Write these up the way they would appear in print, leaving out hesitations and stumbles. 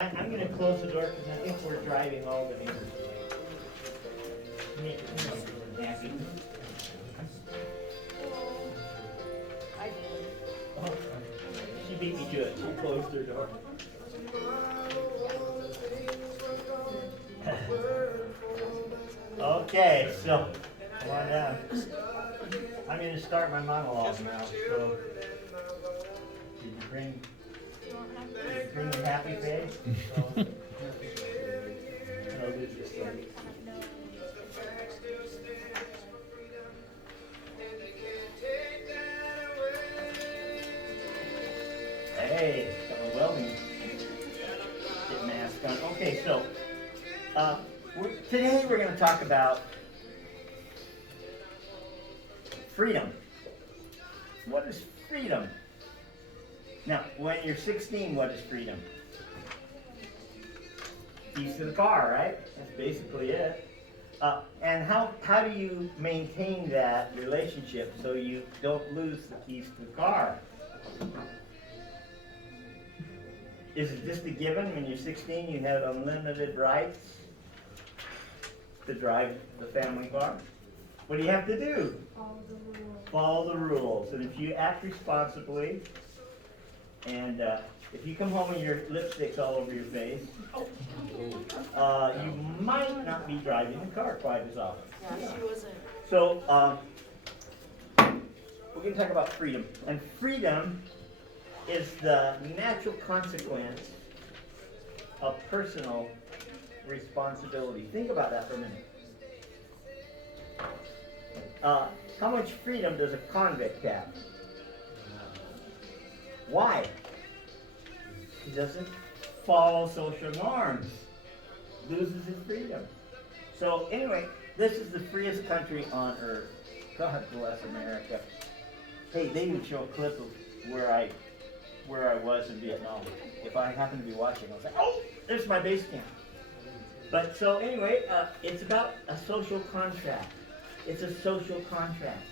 I'm going to close the door because I think we're driving all the neighbors away. Happy. I did. Oh, she beat me to it. She closed her door. Okay, so come on down. I'm going to start my monologue now. So, did you bring a happy face? I'll do this thing. Hey, got my welding get mask on. Okay, so today we're going to talk about freedom. What is freedom? Now, when you're 16, what is freedom? Keys to the car, right? That's basically it. And how do you maintain that relationship so you don't lose the keys to the car? Is it just a given when you're 16 you have unlimited rights to drive the family car? What do you have to do? Follow the rules. Follow the rules. And if you act responsibly, and if you come home and your lipstick's all over your face, you might not be driving the car quite as often. Yeah, she wasn't. So, we're going to talk about freedom. And freedom is the natural consequence of personal responsibility. Think about that for a minute. How much freedom does a convict have? Why? He doesn't follow social norms. Loses his freedom. So anyway, this is the freest country on earth. God bless America. Hey, they would show a clip of where I was in Vietnam. If I happened to be watching, I was like, oh, there's my base camp. But so anyway, it's about a social contract. It's a social contract.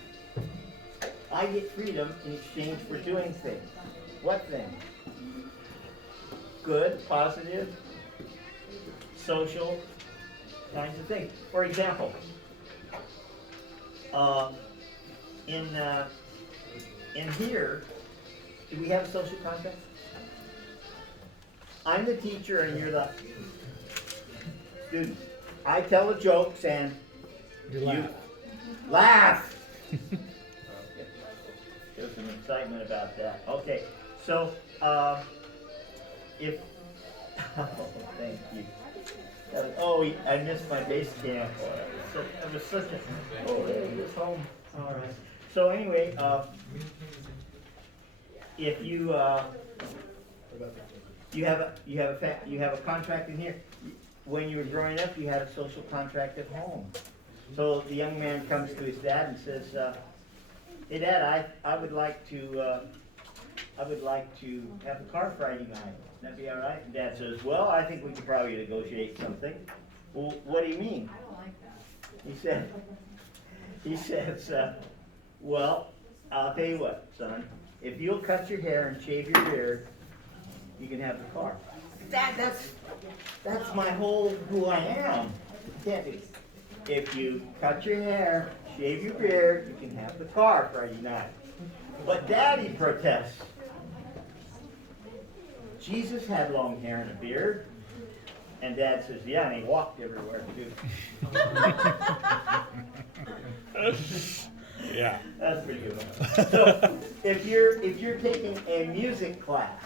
I get freedom in exchange for doing things. What things? Good, positive, social kinds of things. For example, in here, do we have a social contract? I'm the teacher and you're the student. I tell the jokes and you laugh. There's some excitement about that. Okay, so if oh, thank you. I missed my base camp. It was such a he was home. All right. So anyway, if you have a contract in here. When you were growing up, you had a social contract at home. So the young man comes to his dad and says, "Hey, Dad, I would like to have the car Friday night. That'd be all right?" And Dad says, "Well, I think we could probably negotiate something." Well, what do you mean? I don't like that. He says, "Well, I'll tell you what, son. If you'll cut your hair and shave your beard, you can have the car." Dad, that's my whole who I am. Can't be. If you cut your hair, shave your beard, you can have the car Friday night. But Daddy protests. Jesus had long hair and a beard. And Dad says, yeah, and he walked everywhere too. Yeah. That's pretty good one. So if you're taking a music class,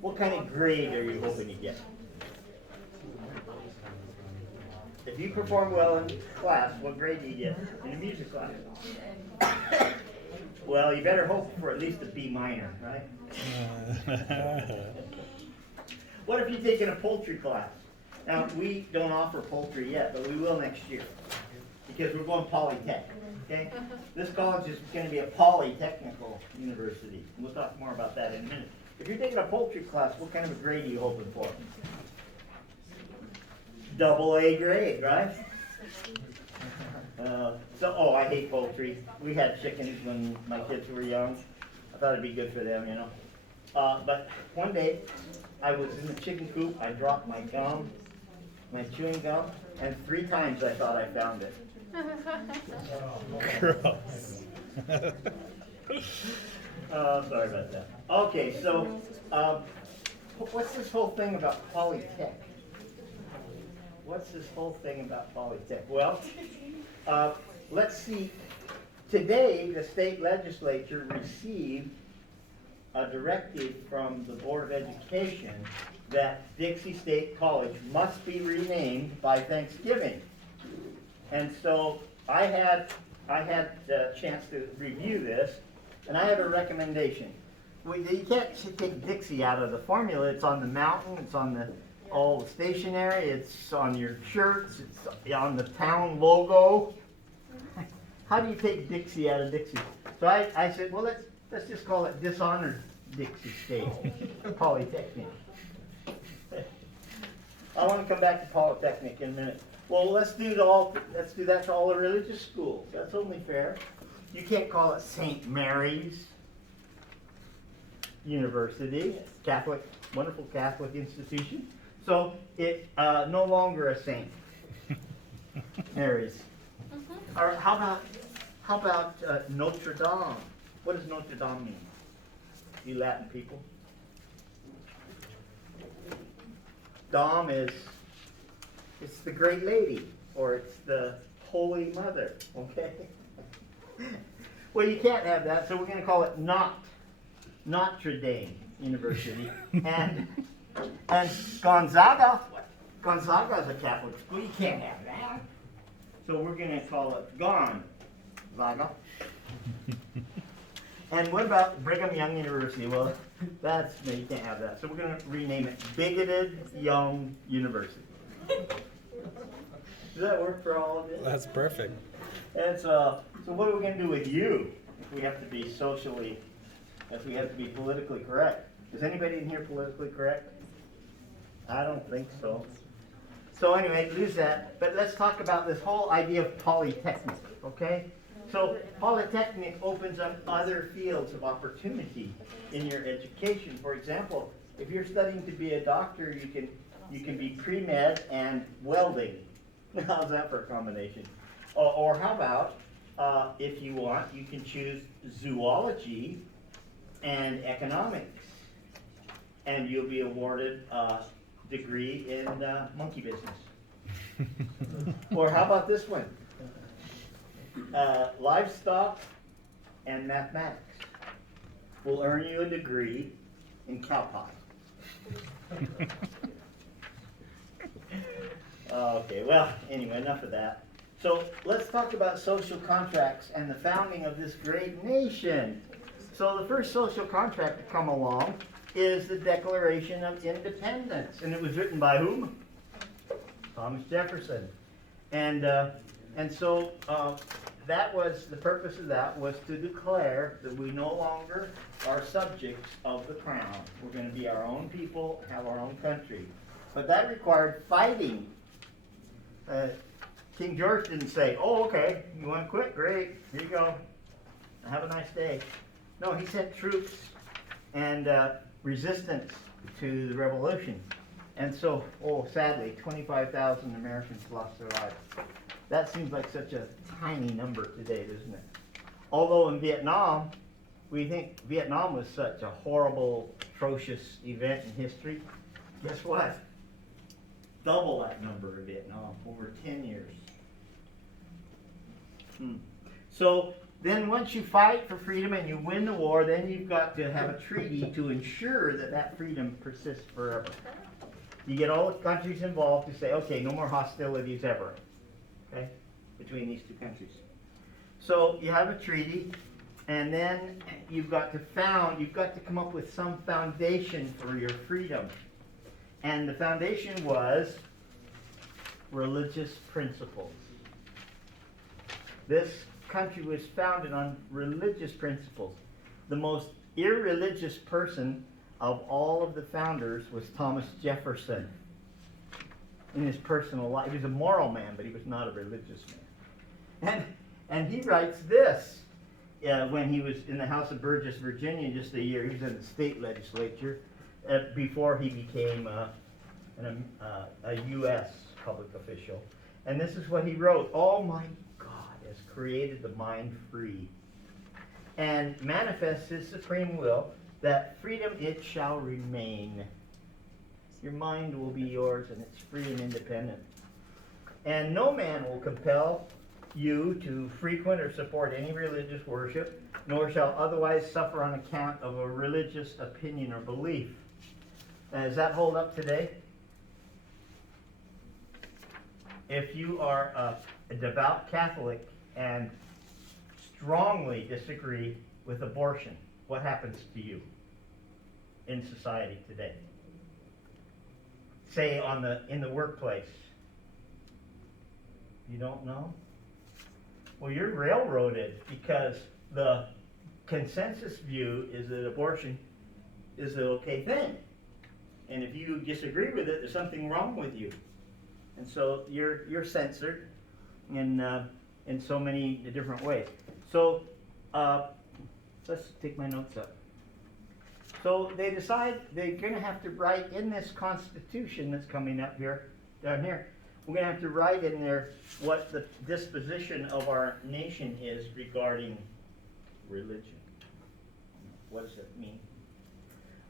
what kind of grade are you hoping to get? If you perform well in class, what grade do you get in a music class? Well, you better hope for at least a B minor, right? What if you're taking a poultry class? Now, we don't offer poultry yet, but we will next year because we're going polytech, okay? This college is going to be a polytechnical university. We'll talk more about that in a minute. If you're taking a poultry class, what kind of a grade are you hoping for? AA grade, right? I hate poultry. We had chickens when my kids were young. I thought it'd be good for them, you know. But one day, I was in the chicken coop, I dropped my gum, my chewing gum, and 3 times I thought I found it. Gross. Oh, sorry about that. Okay, so, what's this whole thing about Polytech? What's this whole thing about Polytech? Well, let's see. Today, the state legislature received a directive from the Board of Education that Dixie State College must be renamed by Thanksgiving. And so I had a chance to review this, and I have a recommendation. You can't take Dixie out of the formula. It's on the mountain, it's on all the stationery, it's on your shirts, it's on the town logo. How do you take Dixie out of Dixie? So I said, well, let's just call it Dishonored Dixie State Polytechnic. I want to come back to Polytechnic in a minute. Well, let's do that to all the religious schools. That's only fair. You can't call it St. Mary's University, Catholic, wonderful Catholic institution. So it's no longer a St. Mary's. Or how about Notre Dame? What does Notre Dame mean? You Latin people. Dame it's the Great Lady, or it's the Holy Mother, okay? Well, you can't have that, so we're going to call it Notre Dame University. and Gonzaga is a Catholic school, you can't have that. So we're going to call it Gonzaga. And what about Brigham Young University? Well, no, you can't have that. So we're going to rename it Bigoted Young University. Does that work for all of you? That's perfect. And so what are we going to do with you if we have to be politically correct? Is anybody in here politically correct? I don't think so. So anyway, lose that. But let's talk about this whole idea of Polytechnic, okay? So Polytechnic opens up other fields of opportunity in your education. For example, if you're studying to be a doctor, you can be pre-med and welding. How's that for a combination? Or how about, if you want, you can choose zoology and economics, and you'll be awarded a degree in monkey business. Or how about this one? Livestock and mathematics will earn you a degree in cow pie. Okay, well, anyway, enough of that. So let's talk about social contracts and the founding of this great nation. So the first social contract to come along is the Declaration of Independence, and it was written by whom? Thomas Jefferson. And so that was the purpose of that was to declare that we no longer are subjects of the crown. We're going to be our own people, have our own country. But that required fighting. King George didn't say, "Oh, okay, you want to quit? Great, here you go. Have a nice day." No, he sent troops and resistance to the revolution. And so, sadly, 25,000 Americans lost their lives. That seems like such a tiny number today, doesn't it? Although in Vietnam, we think Vietnam was such a horrible, atrocious event in history. Guess what? Double that number in Vietnam over 10 years. So then once you fight for freedom and you win the war, then you've got to have a treaty to ensure that that freedom persists forever. You get all the countries involved to say, okay, no more hostilities ever, okay, between these two countries. So you have a treaty, and then you've got to come up with some foundation for your freedom. And the foundation was religious principles. This country was founded on religious principles. The most irreligious person of all of the founders was Thomas Jefferson. In his personal life, he was a moral man, but he was not a religious man. And he writes this when he was in the House of Burgess, Virginia, just a year. He was in the state legislature. before he became a U.S. public official. And this is what he wrote: "Oh my God has created the mind free, and manifests his supreme will, that freedom it shall remain." Your mind will be yours, and it's free and independent. "And no man will compel you to frequent or support any religious worship, nor shall otherwise suffer on account of a religious opinion or belief." Now, does that hold up today? If you are a devout Catholic and strongly disagree with abortion, what happens to you in society today? Say in the workplace. You don't know? Well, you're railroaded, because the consensus view is that abortion is the okay thing. And if you disagree with it, there's something wrong with you. And so you're censored in so many different ways. So let's take my notes up. So they decide they're going to have to write in this Constitution that's coming up here, down here, we're going to have to write in there what the disposition of our nation is regarding religion. What does it mean?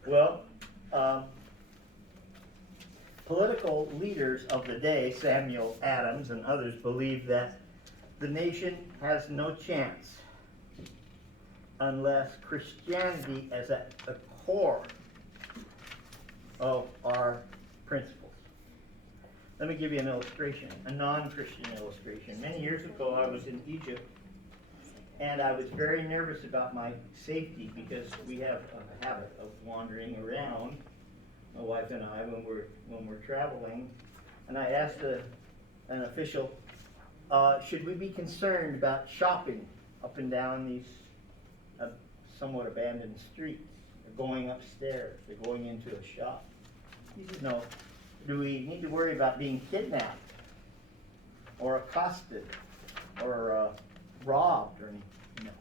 Well, political leaders of the day, Samuel Adams and others, believe that the nation has no chance unless Christianity is at the core of our principles. Let me give you an illustration, a non-Christian illustration. Many years ago, I was in Egypt, and I was very nervous about my safety, because we have a habit of wandering around, my wife and I, when we're traveling. And I asked an official, should we be concerned about shopping up and down these somewhat abandoned streets? They're going upstairs, they're going into a shop. He said, no. Do we need to worry about being kidnapped or accosted or robbed or anything? No.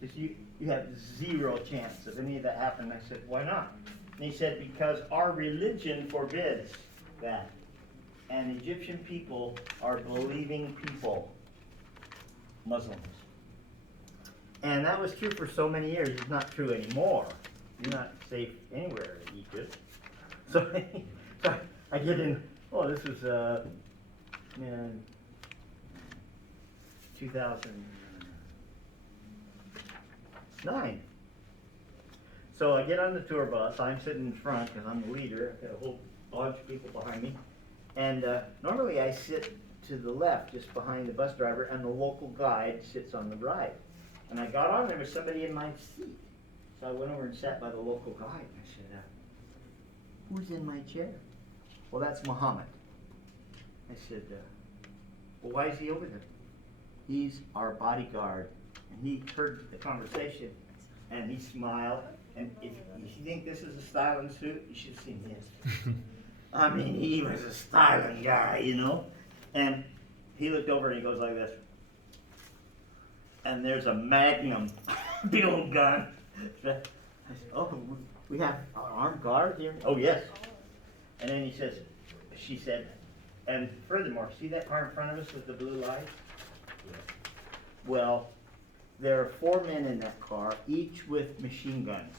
Just you have zero chance of any of that happening. I said, why not? And he said, because our religion forbids that. And Egyptian people are believing people, Muslims. And that was true for so many years. It's not true anymore. You're not safe anywhere in Egypt. So I get in, this was 2009. So I get on the tour bus. I'm sitting in front because I'm the leader. I've got a whole bunch of people behind me. And normally I sit to the left, just behind the bus driver, and the local guide sits on the right. And I got on, there was somebody in my seat. So I went over and sat by the local guide, and I said, who's in my chair? Well, that's Muhammad. I said, well, why is he over there? He's our bodyguard. And he heard the conversation, and he smiled. And if you think this is a styling suit, you should have seen his. I mean, he was a styling guy, you know. And he looked over and he goes like this. And there's a Magnum, big old gun. I said, oh, we have our armed guard here? Oh, yes. And then she said, and furthermore, see that car in front of us with the blue lights? Yeah. Well, there are 4 men in that car, each with machine guns.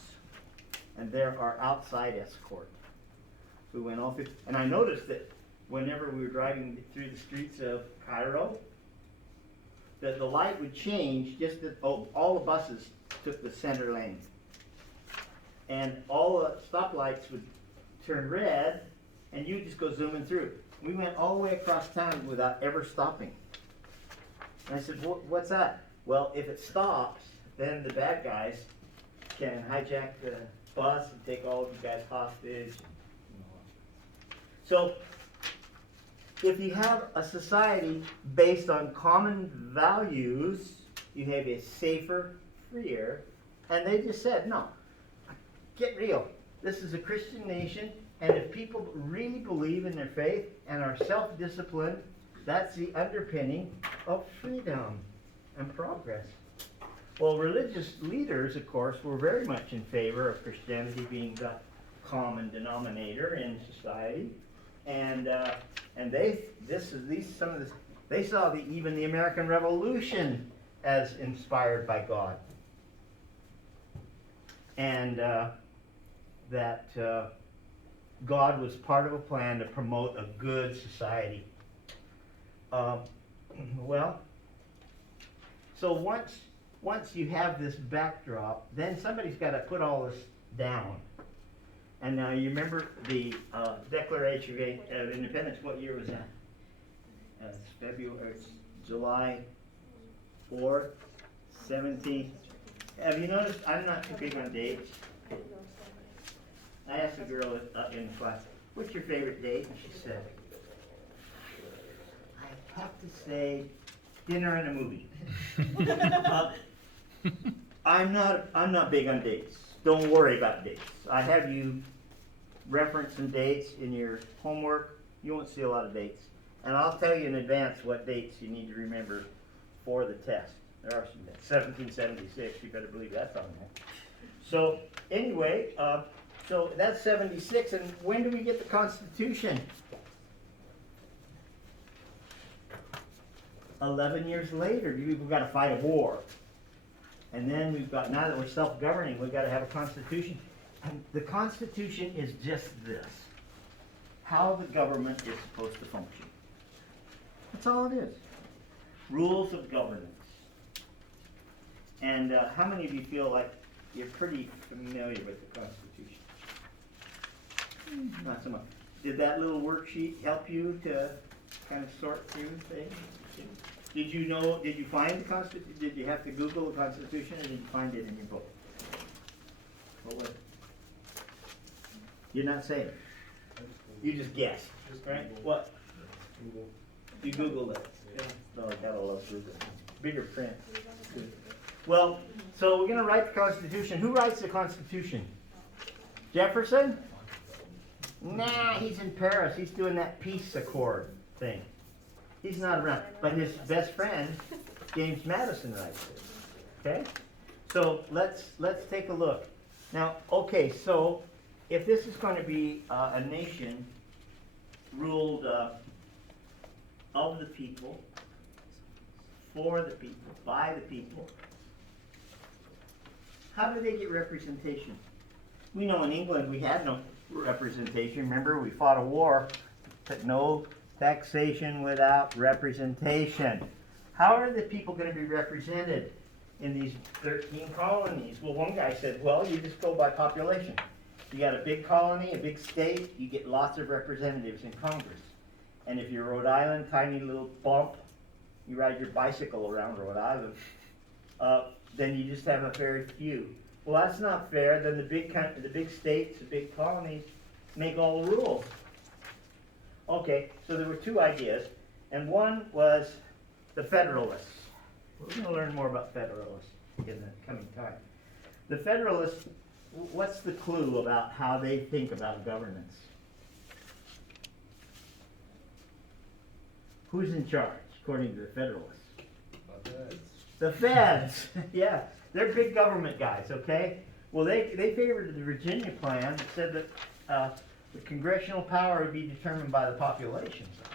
And there are outside escort. We went all through, and I noticed that whenever we were driving through the streets of Cairo, that the light would change just that all the buses took the center lane. And all the stoplights would turn red, and you just go zooming through. We went all the way across town without ever stopping. And I said, what's that? Well, if it stops, then the bad guys can hijack the bus and take all of you guys hostage. So, if you have a society based on common values, you have a safer, freer, and they just said, no, get real. This is a Christian nation, and if people really believe in their faith and are self-disciplined, that's the underpinning of freedom and progress. Well, religious leaders, of course, were very much in favor of Christianity being the common denominator in society, and they saw even the American Revolution as inspired by God, and that God was part of a plan to promote a good society. Well, so once you have this backdrop, then somebody's got to put all this down. And now you remember the Declaration of Independence. What year was that? It's July 4th, 17th. Have you noticed I'm not too big on dates? I asked a girl in class, "What's your favorite date?" And she said, "I have to say, dinner and a movie." I'm not big on dates. Don't worry about dates. I have you reference some dates in your homework. You won't see a lot of dates. And I'll tell you in advance what dates you need to remember for the test. There are some dates. 1776, you better believe that's on there. So anyway, so that's 76, and when do we get the Constitution? 11 years later, we've got to fight a war. And then now that we're self-governing, we've got to have a Constitution. And the Constitution is just this: how the government is supposed to function. That's all it is. Rules of governance. And how many of you feel like you're pretty familiar with the Constitution? Not so much. Did that little worksheet help you to kind of sort through things? Did you find the Constitution? Did you have to Google the Constitution, or did you find it in your book? What was it? You're not saying it. You just guessed, right? What? You Googled it. Oh, I gotta love Google. Bigger print. Good. Well, so we're going to write the Constitution. Who writes the Constitution? Jefferson? Nah, he's in Paris. He's doing that peace accord thing. He's not around. But his best friend, James Madison, writes it. Okay? So let's take a look. Now, okay, so if this is going to be a nation ruled of the people, for the people, by the people, how do they get representation? We know in England we had no representation. Remember, we fought a war, but no taxation without representation. How are the people going to be represented in these 13 colonies? Well, one guy said, well, you just go by population. You got a big colony, a big state, you get lots of representatives in Congress. And if you're Rhode Island, tiny little bump, you ride your bicycle around Rhode Island, then you just have a very few. Well, that's not fair. Then the big states, the big colonies, make all the rules. Okay, so there were two ideas, and one was the Federalists. We're going to learn more about Federalists in the coming time. The Federalists, what's the clue about how they think about governance? Who's in charge, according to the Federalists? The Feds, yeah. They're big government guys, okay? Well, they favored the Virginia plan that said that the congressional power would be determined by the population size.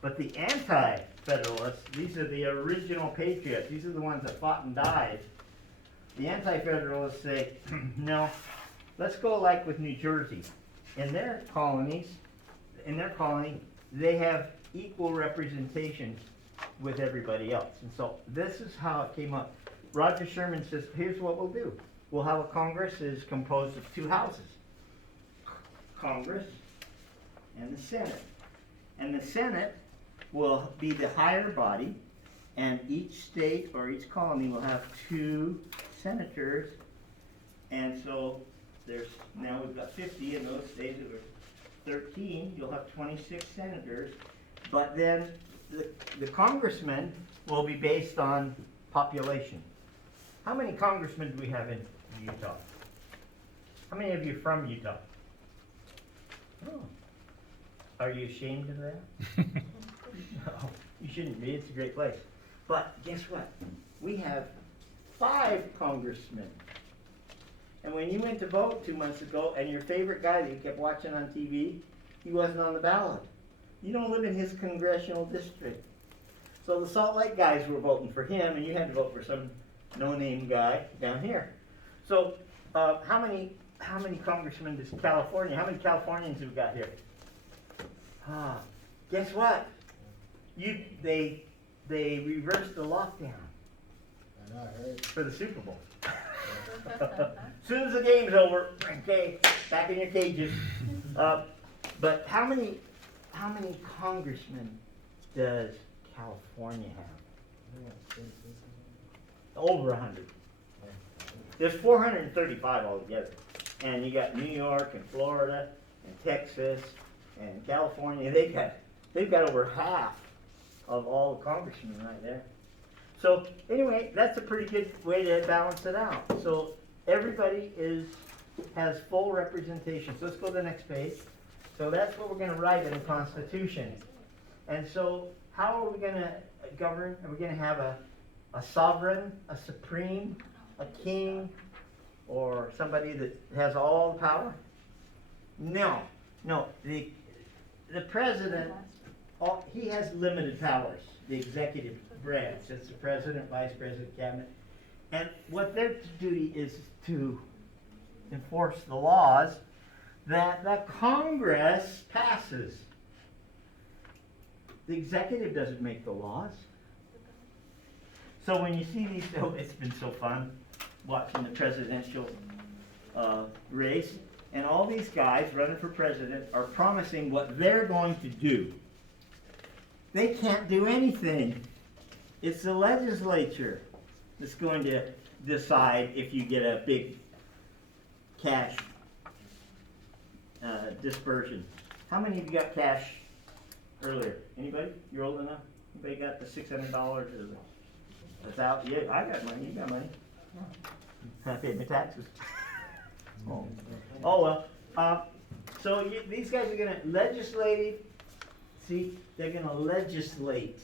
But the anti-federalists, these are the original patriots, these are the ones that fought and died. The anti-federalists say, no, let's go like with New Jersey. In their colony, they have equal representation with everybody else. And so this is how it came up. Roger Sherman says, here's what we'll do. We'll have a Congress that is composed of two houses. Congress and the Senate. And the Senate will be the higher body, and each state or each colony will have 2 senators. And so now we've got 50, in those states it was 13, you'll have 26 senators. But then the congressmen will be based on population. How many congressmen do we have in Utah? How many of you are from Utah? Oh. Are you ashamed of that? No, you shouldn't be. It's a great place. But guess what? We have 5 congressmen. And when you went to vote 2 months ago, and your favorite guy that you kept watching on TV, he wasn't on the ballot. You don't live in his congressional district. So the Salt Lake guys were voting for him, and you had to vote for some no-name guy down here. So, how many congressmen does California? How many Californians have we got here? Guess what? They reversed the lockdown I know, I heard. for the Super Bowl. Soon as the game's over, okay, back in your cages. But how many congressmen does California have? Over 100. There's 435 altogether. And you got New York and Florida and Texas and California. They've got over half of all the congressmen right there. So anyway, that's a pretty good way to balance it out. So everybody has full representation. So let's go to the next page. So that's what we're going to write in the Constitution. And so how are we going to govern? Are we going to have a sovereign, a supreme, a king, or somebody that has all the power? No. The president, he has limited powers. The executive branch, that's the president, vice president, cabinet. And what their duty is to enforce the laws that the Congress passes. The executive doesn't make the laws. So when you see these, it's been so fun watching the presidential race, and all these guys running for president are promising what they're going to do. They can't do anything. It's the legislature that's going to decide if you get a big cash dispersion. How many of you got cash earlier? Anybody? You're old enough? Anybody got the $600 or the $1,000? Yeah, I got money. You got money. I paid my taxes. Oh well. So these guys are going to legislate. See, they're going to legislate.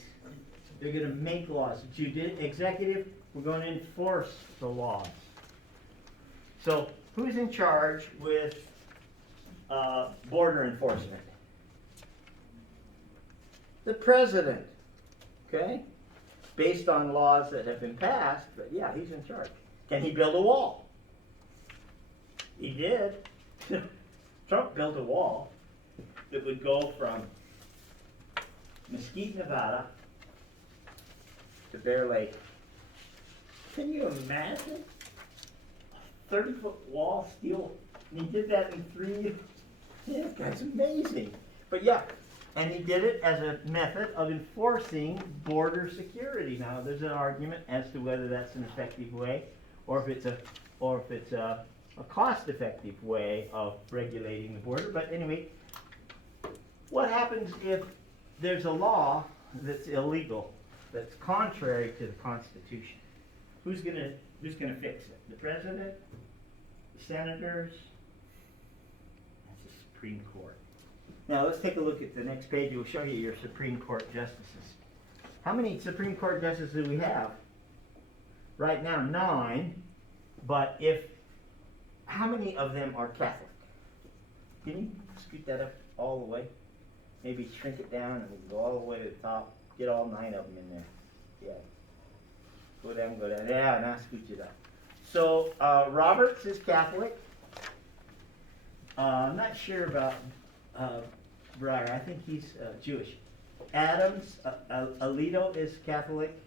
They're going to make laws. Executive, we're going to enforce the laws. So who's in charge with border enforcement? The president. Okay? Based on laws that have been passed, but yeah, he's in charge. Can he build a wall? He did. Trump built a wall that would go from Mesquite, Nevada to Bear Lake. Can you imagine? A 30-foot wall, steel. And he did that in 3 years. Yeah, that's amazing. But yeah, and he did it as a method of enforcing border security. Now, there's an argument as to whether that's an effective way, or if it's a cost-effective way of regulating the border. But anyway, what happens if there's a law that's illegal, that's contrary to the Constitution? Who's gonna fix it? The president? The senators? That's the Supreme Court. Now let's take a look at the next page. It will show you your Supreme Court justices. How many Supreme Court justices do we have? Right now, 9. But how many of them are Catholic? Can you scoot that up all the way? Maybe shrink it down and go all the way to the top. Get all 9 of them in there. Yeah. Go down, go down. Yeah, now scoot it up. So, Roberts is Catholic. I'm not sure about Breyer. I think he's Jewish. Adams, Alito is Catholic.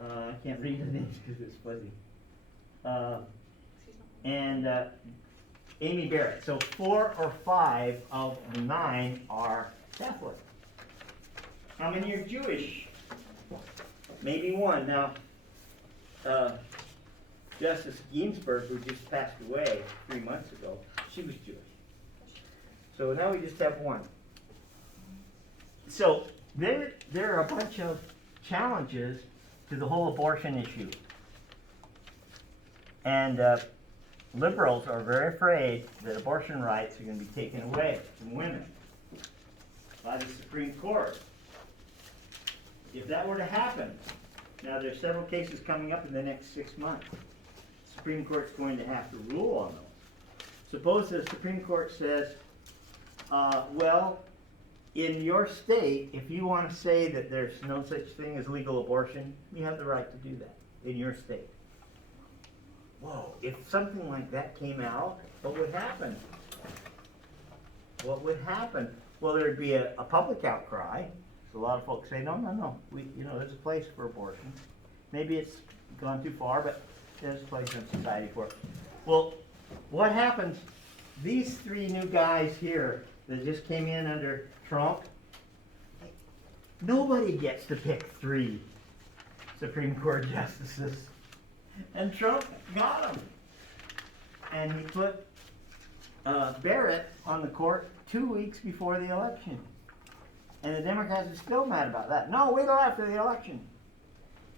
I can't read the names because it's fuzzy. And Amy Barrett. So 4 or 5 of the 9 are Catholic. How many are Jewish? Maybe 1. Now, Justice Ginsburg, who just passed away 3 months ago, she was Jewish. So now we just have 1. So there are a bunch of challenges to the whole abortion issue. And liberals are very afraid that abortion rights are going to be taken away from women by the Supreme Court. If that were to happen, now there's several cases coming up in the next 6 months. Supreme Court's going to have to rule on those. Suppose the Supreme Court says, well, in your state, if you want to say that there's no such thing as legal abortion, you have the right to do that in your state. Whoa, if something like that came out, what would happen? What would happen? Well, there'd be a public outcry. So a lot of folks say, no, there's a place for abortion. Maybe it's gone too far, but there's a place in society for it. Well, what happens? These three new guys here that just came in under Trump, nobody gets to pick three Supreme Court justices. And Trump got them. And he put Barrett on the court 2 weeks before the election. And the Democrats are still mad about that. No, wait till after the election.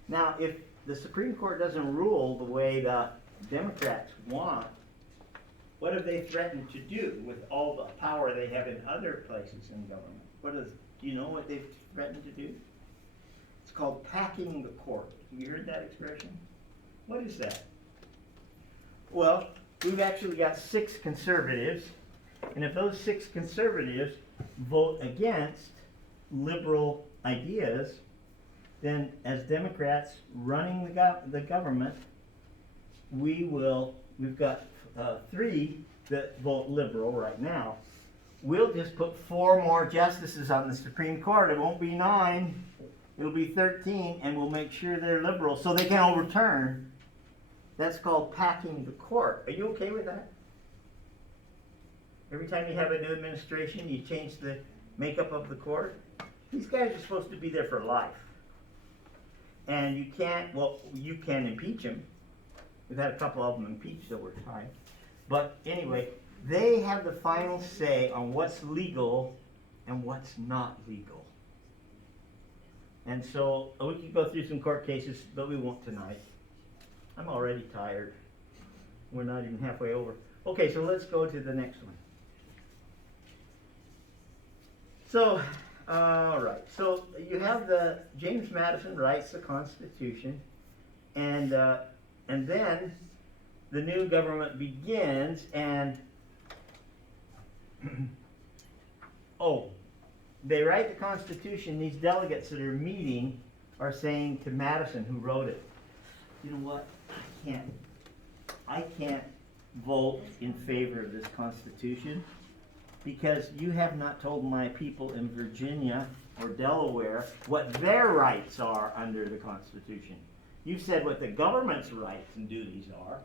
Now, if the Supreme Court doesn't rule the way the Democrats want, what have they threatened to do with all the power they have in other places in government? Do you know what they've threatened to do? It's called packing the court. Have you heard that expression? What is that? Well, we've actually got 6 conservatives, and if those 6 conservatives vote against liberal ideas, then as Democrats running the government, we've got 3 that vote liberal right now. We'll just put 4 more justices on the Supreme Court. It won't be 9, it'll be 13, and we'll make sure they're liberal so they can overturn. That's called packing the court. Are you okay with that? Every time you have a new administration, you change the makeup of the court. These guys are supposed to be there for life. And you can impeach them. We've had a couple of them impeached over time. But anyway, they have the final say on what's legal and what's not legal. And so we could go through some court cases, but we won't tonight. I'm already tired. We're not even halfway over. Okay, so let's go to the next one. So, all right. So you have James Madison writes the Constitution, and then the new government begins, and they write the Constitution. These delegates that are meeting are saying to Madison, who wrote it, you know what? I can't vote in favor of this Constitution because you have not told my people in Virginia or Delaware what their rights are under the Constitution. You've said what the government's rights and duties are.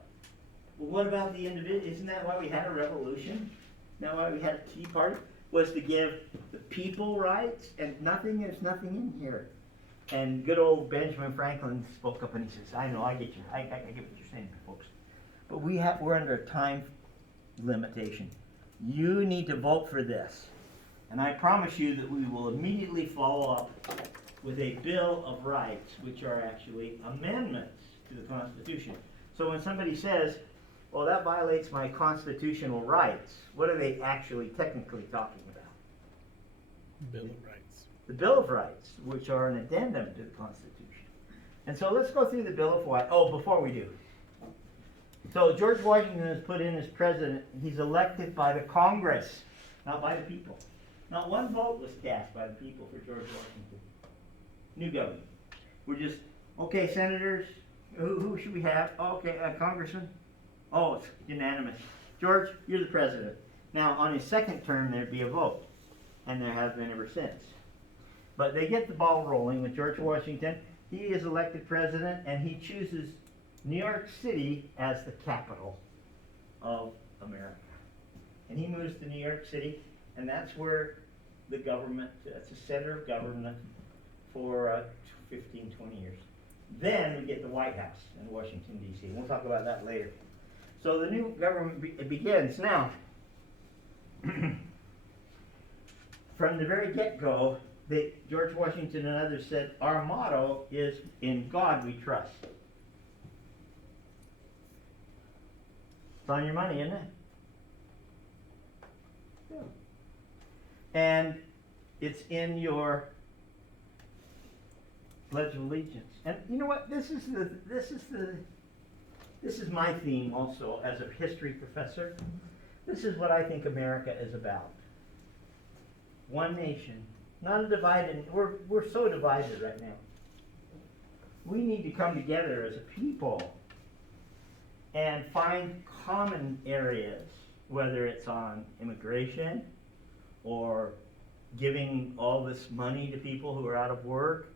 Well, what about the individual? Isn't that why we had a revolution? Isn't that why we had a Tea Party? Was to give the people rights, and there's nothing in here. And good old Benjamin Franklin spoke up and he says, I know, I get what you're saying, folks. But we're under a time limitation. You need to vote for this. And I promise you that we will immediately follow up with a Bill of Rights, which are actually amendments to the Constitution. So when somebody says, well, that violates my constitutional rights, what are they actually technically talking about? Bill of Rights. The Bill of Rights, which are an addendum to the Constitution. And so let's go through the Bill of Rights. Oh, before we do. So George Washington is put in as president. He's elected by the Congress, not by the people. Not one vote was cast by the people for George Washington. New government. We're just, okay, senators, who should we have? Oh, okay, congressman. Oh, it's unanimous. George, you're the president. Now, on his second term, there'd be a vote. And there has been ever since. But they get the ball rolling with George Washington. He is elected president, and he chooses New York City as the capital of America. And he moves to New York City, and that's where the government, that's the center of government for 15, 20 years. Then we get the White House in Washington, D.C. We'll talk about that later. So the new government begins. Now, from the very get-go, George Washington and others said, our motto is, in God we trust. It's on your money, isn't it? Yeah. And it's in your Pledge of Allegiance. And you know what? This is the this is my theme also as a history professor. This is what I think America is about. One nation, not a divided, we're so divided right now. We need to come together as a people and find common areas, whether it's on immigration or giving all this money to people who are out of work.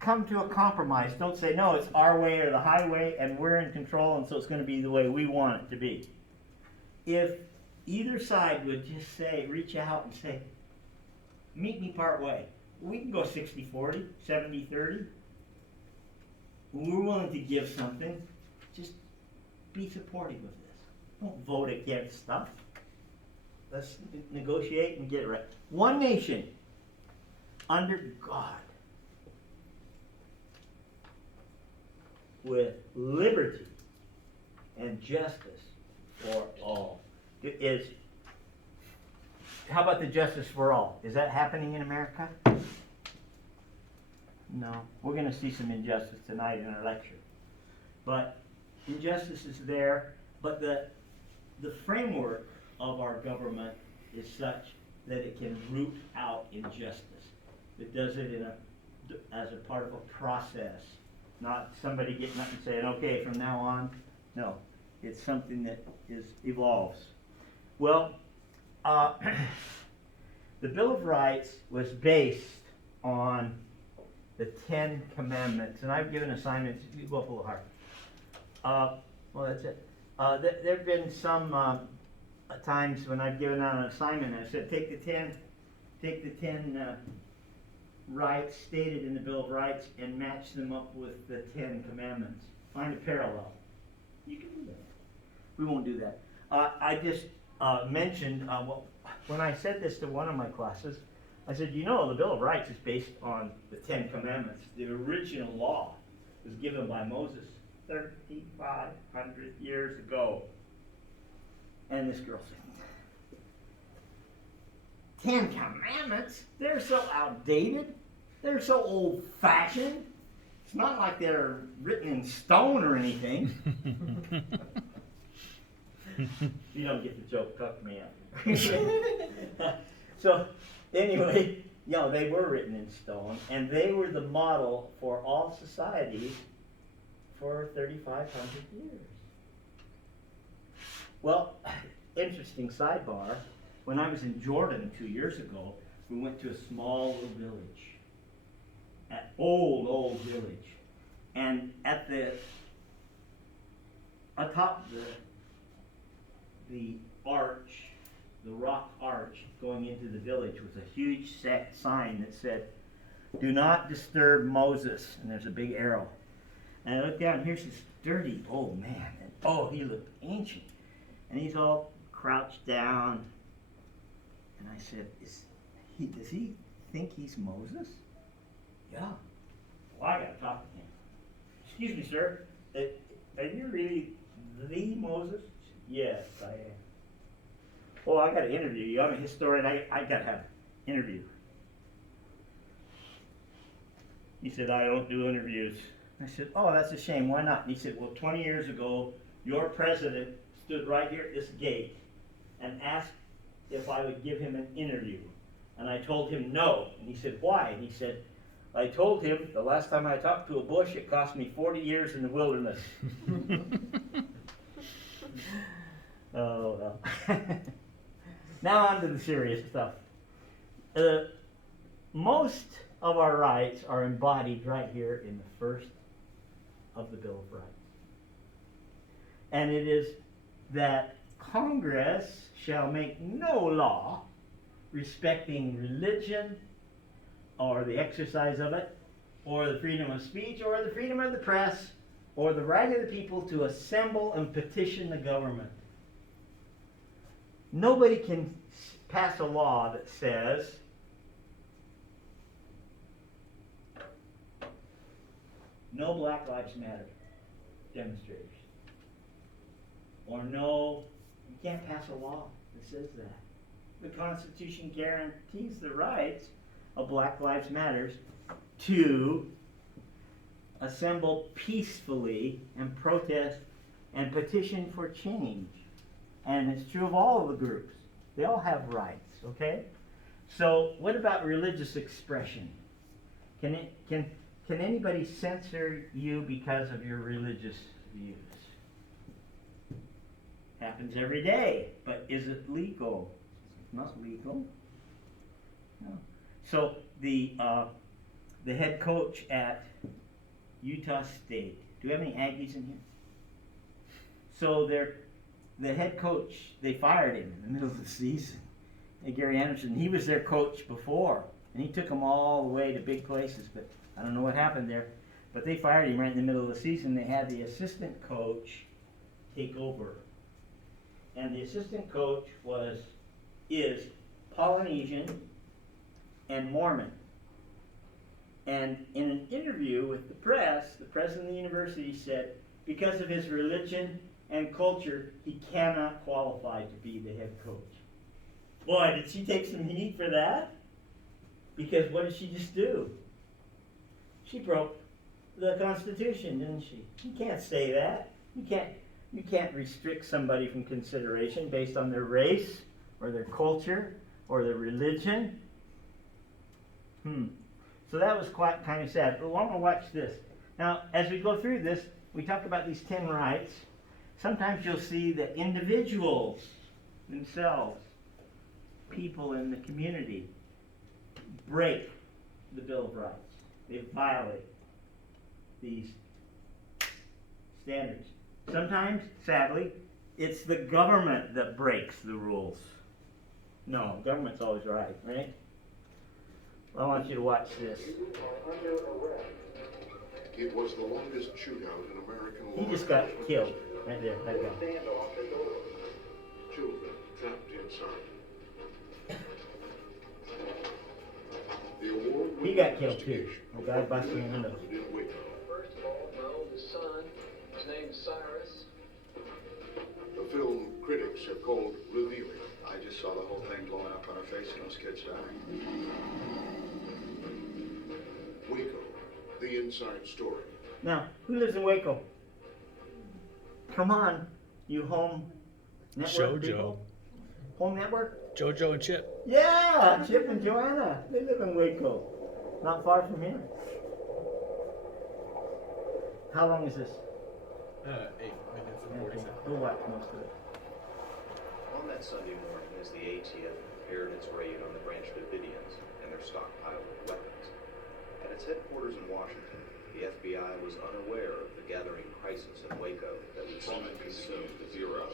Come to a compromise. Don't say, no, it's our way or the highway and we're in control and so it's going to be the way we want it to be. If either side would just say, reach out and say, meet me part way. We can go 60-40, 70-30. We're willing to give something. Just be supportive of this. Don't vote against stuff. Let's negotiate and get it right. One nation under God with liberty and justice for all. How about the justice for all? Is that happening in America? No. We're going to see some injustice tonight in our lecture. But injustice is there, but the framework of our government is such that it can root out injustice. It does it as a part of a process, not somebody getting up and saying, okay, from now on. No, it's something that evolves. Well, the Bill of Rights was based on the 10 Commandments, and I've given assignments. You go up a little hard. Well, that's it. There have been some times when I've given out an assignment. I said, take the 10 rights stated in the Bill of Rights and match them up with the 10 Commandments. Find a parallel. You can do that. We won't do that. I just mentioned, when I said this to one of my classes, I said, you know, the Bill of Rights is based on the 10 Commandments. The original law was given by Moses 3,500 years ago. And this girl said, 10 Commandments? They're so outdated. They're so old-fashioned. It's not like they're written in stone or anything. You don't get the joke, cut me out. So, anyway, they were written in stone, and they were the model for all societies for 3,500 years. Well, interesting sidebar. When I was in Jordan 2 years ago, we went to a small little village, an old village, and atop the arch, the rock arch going into the village, was a huge sign that said, "Do not disturb Moses," and there's a big arrow. And I looked down, here's this dirty old man, and he looked ancient, and he's all crouched down. And I said, does he think he's Moses? Yeah. Well, I got to talk to him. Excuse me, sir. Are you really the Moses? Yes, I am. Oh, I got to interview you. I'm a historian. I got to have an interview. He said, I don't do interviews. I said, oh, that's a shame. Why not? And he said, well, 20 years ago, your president stood right here at this gate and asked if I would give him an interview. And I told him no. And he said, why? And he said, I told him the last time I talked to a bush, it cost me 40 years in the wilderness. Oh, well. Now on to the serious stuff. Most of our rights are embodied right here in the first of the Bill of Rights. And it is that Congress shall make no law respecting religion or the exercise of it, or the freedom of speech, or the freedom of the press, or the right of the people to assemble and petition the government. Nobody can pass a law that says no Black Lives Matter demonstrators. Or no, you can't pass a law that says that. The Constitution guarantees the rights of Black Lives Matter to assemble peacefully and protest and petition for change. And it's true of all of the groups. They all have rights, okay? So what about religious expression? Can anybody censor you because of your religious views? Happens every day, but is it legal? Not legal. No. So the head coach at Utah State. Do we have any Aggies in here? So the head coach, they fired him in the middle of the season. And Gary Anderson, he was their coach before, and he took them all the way to big places, but I don't know what happened there. But they fired him right in the middle of the season. They had the assistant coach take over. And the assistant coach is Polynesian and Mormon. And in an interview with the president of the university said, because of his religion and culture, he cannot qualify to be the head coach. Boy, did she take some heat for that? Because what did she just do? She broke the Constitution, didn't she? You can't say that. You can't restrict somebody from consideration based on their race or their culture or their religion. So that was quite kind of sad. But I want to watch this. Now, as we go through this, we talk about these 10 rights. Sometimes you'll see that individuals themselves, people in the community, break the Bill of Rights. They violate these standards. Sometimes, sadly, it's the government that breaks the rules. No, government's always right? Well, I want you to watch this. It was the longest shootout in American law. He just got killed. Right there, that guy. Children trapped inside. The award He got killed too. The guy busting in windows. First of all, no, the son, his name's Cyrus. The film critics have called revealing. I just saw the whole thing blown up on her face and those kids dying. Waco, the inside story. Now, who lives in Waco? Come on, you home network people. Home network? Jojo and Chip. Yeah, Chip and Joanna. They live in Waco. Not far from here. How long is this? 8 minutes and 40 seconds. We'll watch most of it. On that Sunday morning, as the ATF prepared its raid on the Branch Davidians and their stockpile of weapons, at its headquarters in Washington, the FBI was unaware of the gathering crisis in Waco that would soon consume the Bureau.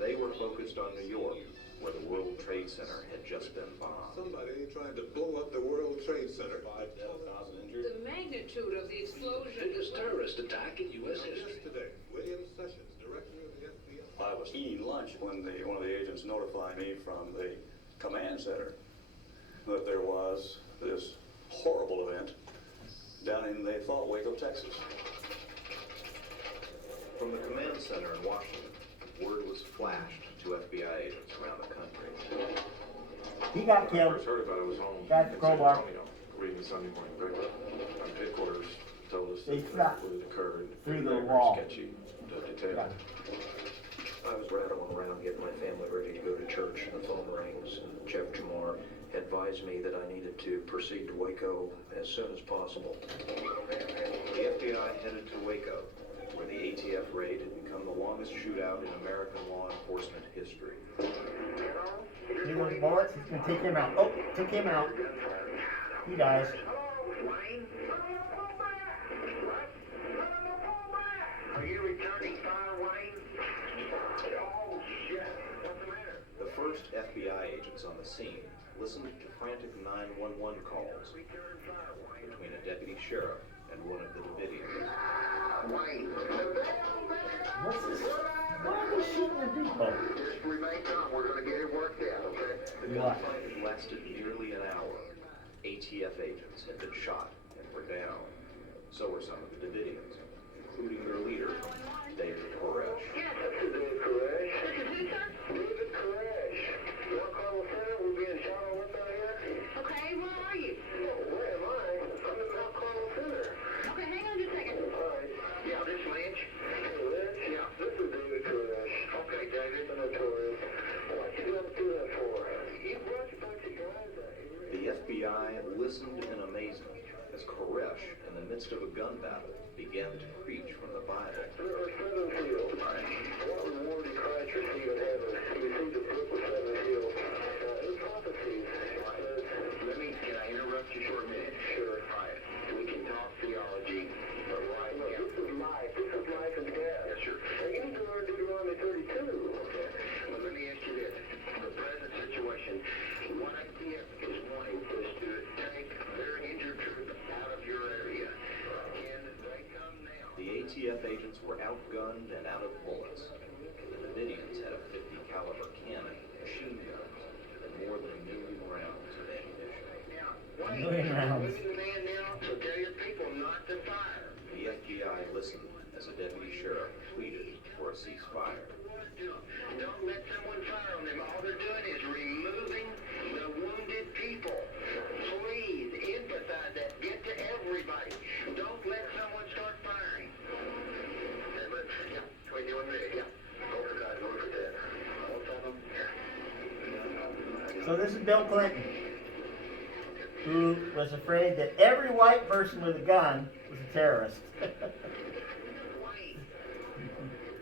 They were focused on New York, where the World Trade Center had just been bombed. Somebody tried to blow up the World Trade Center. 5,000 injured. The magnitude of the explosion. Biggest terrorist attack in U.S. history. Yesterday, William Sessions, director of the FBI. I was eating lunch when one of the agents notified me from the command center that there was this horrible event down in, they thought, Waco, Texas. From the command center in Washington, word was flashed to FBI agents around the country. He got When I killed. first heard about it, was home That's in San crowbar. Antonio, reading the Sunday morning paper. Headquarters told us They that shot what had occurred. through the Very wall. sketchy detail. I was rattling around getting my family ready to go to church, and the phone rings, and Jeff Jamar advised me that I needed to proceed to Waco as soon as possible. The FBI headed to Waco, where the ATF raid had become the longest shootout in American law enforcement history. He was bullets. He's gonna take him out. Oh, took him out. He dies. Are you returning fire, Wayne? Oh, shit. What's the matter? The first FBI agents on the scene listened to frantic 911 calls Return fire, Wayne. between a deputy sheriff and one of the Davidians. Wayne. What's this? Why are they shooting the people? Just remain calm. We're going to get it worked out, okay? The gunfight had lasted nearly an hour. ATF agents had been shot and were down. So were some of the Davidians, including their leader, David Koresh. Yes, this is David Koresh. This is who, sir? David Koresh. North Carolina Center, we're being shot all up out here. Okay, where are you? Oh, where am I? I'm in North Carolina Center. Okay, hang on just a second. All right. Yeah, this Lynch. Lynch? Yeah. This FBI listened in amazement as Koresh, in the midst of a gun battle, began to preach from the Bible. Seven Field. What reward did Christ receive in heaven? He received a book with seven seals. In prophecies, can I interrupt you for a minute? Sure. All right. We can talk theology, but right now. This is life. This is life and death. Yes, sir. And you need to learn Deuteronomy 32. Okay. But let me ask you this. The present situation, what ITF is wanting is to take their injured troops out of your area. Can they come now? The ATF agents were outgunned and out of bullets. The Davidians had a 50 caliber cannon, machine guns, and more than 1 million rounds of ammunition. Million rounds. The man now, so tell your people not to fire. The FBI listened as a deputy sheriff pleaded for a ceasefire. Don't let someone fire on them. All they're doing is removing the wounded people. Please emphasize that. Get to everybody. Don't let someone start firing. Yeah, but, yeah, between you and me, yeah. Both guys look at that. Both of them. So this is Bill Clinton, who was afraid that every white person with a gun was a terrorist. Wait.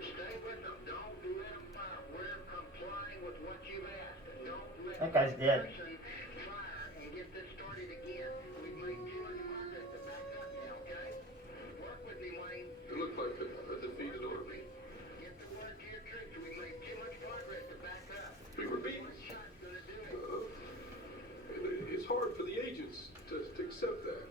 Stay with them. Don't let them fire. We're complying with what you've asked. Don't let That guy's dead. person fire and get this started again. We've made too much progress to back up now, okay? Work with me, Wayne. It looked like a defeated order. Get the word to your troops. We've made too much progress to back up. We were beaten. One shot's gonna do it. It's hard for the agents to accept that.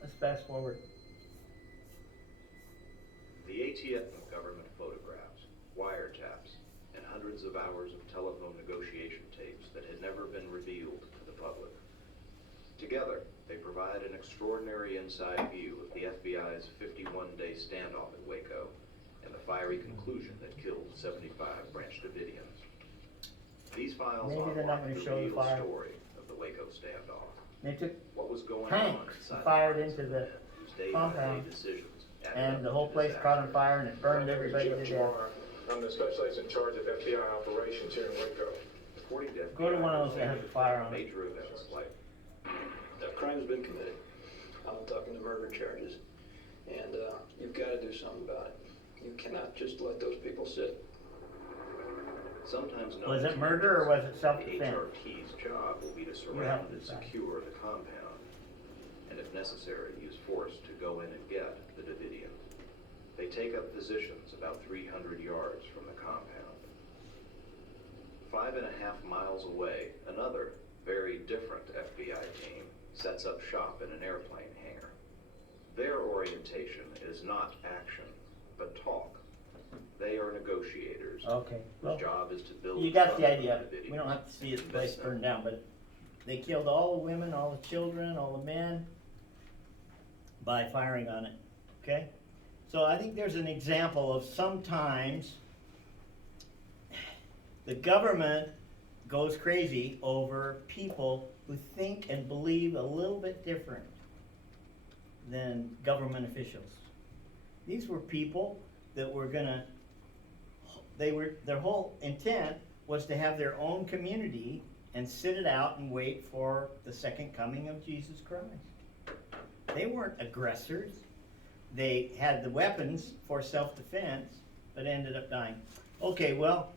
Let's fast forward. The ATF government photographs, wiretaps, and hundreds of hours of telephone negotiation tapes that had never been revealed to the public. Together, they provide an extraordinary inside view of the FBI's 51-day standoff at Waco and the fiery conclusion that killed 75 Branch Davidians. These files Maybe they're not unlock gonna the show the real fire. story of the Waco standoff. They took What was going on tanks inside and fired the minds into of the men whose day-by-day compound, decisions added up and the whole to place disaster. caught on fire and it burned everybody to death. I'm the specialist in charge of FBI operations here in Waco. According to Go to one of those that has a fire on it. major events like A crime's been committed. I'm talking the murder charges. And you've got to do something about it. You cannot just let those people sit. sometimes known Was as it murder or was it the self-defense? HRT's job will be to have surround to and decide. secure the compound, and if necessary, use force to go in and get the Davidians. They take up positions about 300 yards from the compound. 5.5 miles away, another, very different FBI team sets up shop in an airplane hangar. Their orientation is not action, but talk. They are negotiators. Okay, well, whose job is to build. you got the trust idea. with the We don't have to see his Davidians, place convince them. burned down, but they killed all the women, all the children, all the men by firing on it, okay? So I think there's an example of sometimes the government goes crazy over people who think and believe a little bit different than government officials. These were people that were gonna, their whole intent was to have their own community and sit it out and wait for the second coming of Jesus Christ. They weren't aggressors. They had the weapons for self-defense, but ended up dying. Okay, well,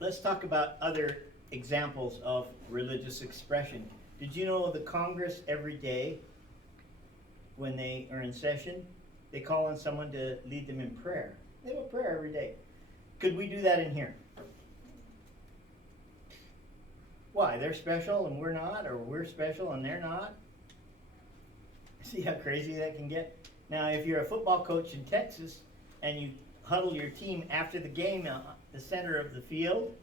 let's talk about other examples of religious expression. Did you know the Congress every day, when they are in session, they call on someone to lead them in prayer? They have a prayer every day. Could we do that in here? Why? They're special and we're not, or we're special and they're not? See how crazy that can get? Now, if you're a football coach in Texas and you huddle your team after the game at the center of the field,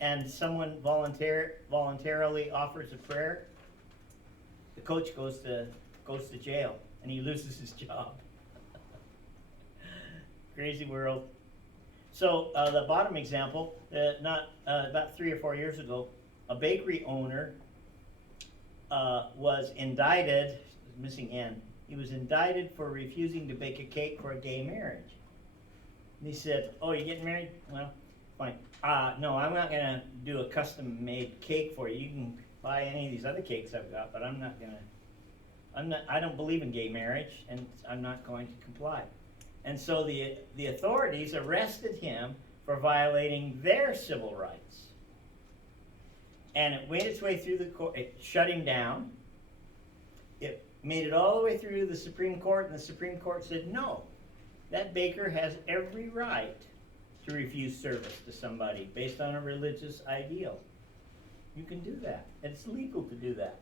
and someone voluntarily offers a prayer, the coach goes to jail and he loses his job. Crazy world. So the bottom example, about 3 or 4 years ago, a bakery owner was indicted, missing N, he was indicted for refusing to bake a cake for a gay marriage. And he said, oh, you getting married? Well, fine. No, I'm not gonna do a custom-made cake for you. You can buy any of these other cakes I've got, but I don't believe in gay marriage, and I'm not going to comply. And so the authorities arrested him for violating their civil rights. And it made its way through the court, it shut him down. It made it all the way through the Supreme Court, and the Supreme Court said, no, that baker has every right to refuse service to somebody based on a religious ideal. You can do that. It's legal to do that.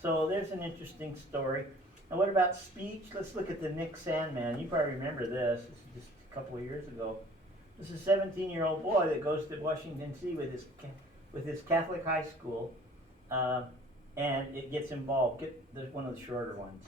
So there's an interesting story. And what about speech? Let's look at the Nick Sandman. You probably remember this. This is just a couple of years ago. This is a 17-year-old boy that goes to Washington, D.C. with his Catholic high school, and it gets involved. There's one of the shorter ones.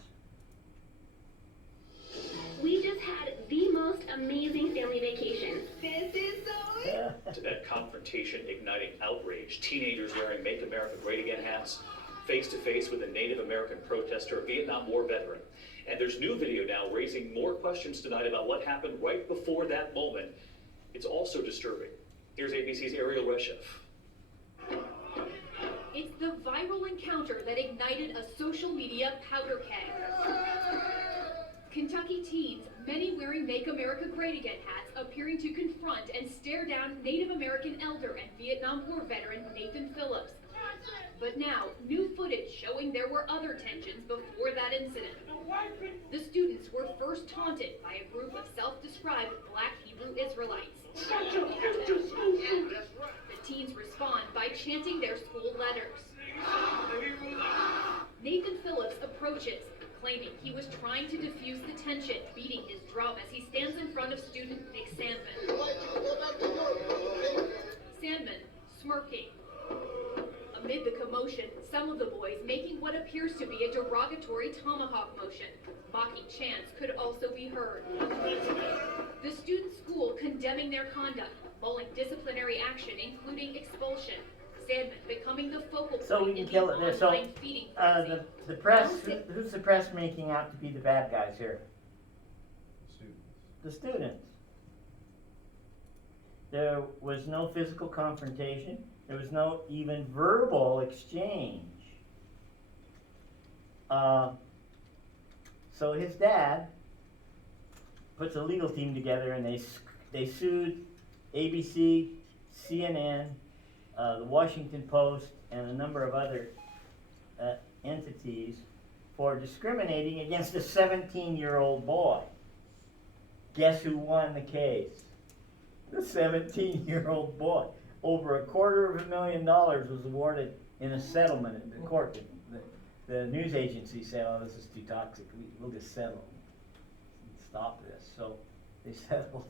We just had the most amazing family vacation. This is so Tibet confrontation igniting outrage. Teenagers wearing Make America Great Again hats, face to face with a Native American protester, a Vietnam War veteran. And there's new video now raising more questions tonight about what happened right before that moment. It's also disturbing. Here's ABC's Ariel Reshef. It's the viral encounter that ignited a social media powder keg. Kentucky teens, many wearing Make America Great Again hats, appearing to confront and stare down Native American elder and Vietnam War veteran Nathan Phillips. But now, new footage showing there were other tensions before that incident. The students were first taunted by a group of self-described Black Hebrew Israelites. The teens respond by chanting their school letters. Nathan Phillips approaches, claiming he was trying to defuse the tension, beating his drum as he stands in front of student Nick Sandman. Sandman smirking. Amid the commotion, some of the boys making what appears to be a derogatory tomahawk motion. Mocking chants could also be heard. The student school condemning their conduct, mulling disciplinary action, including expulsion. Sandman becoming the focal point So we can in kill the it there. So online feeding frenzy. the press, who's the press making out to be the bad guys here? The students. There was no physical confrontation. There was no even verbal exchange. So his dad puts a legal team together, and they sued ABC, CNN, the Washington Post, and a number of other entities for discriminating against a 17-year-old boy. Guess who won the case? The 17-year-old boy. Over $250,000 was awarded in a settlement in the court. The news agency said, oh, this is too toxic, we'll just settle. Stop this. So they settled.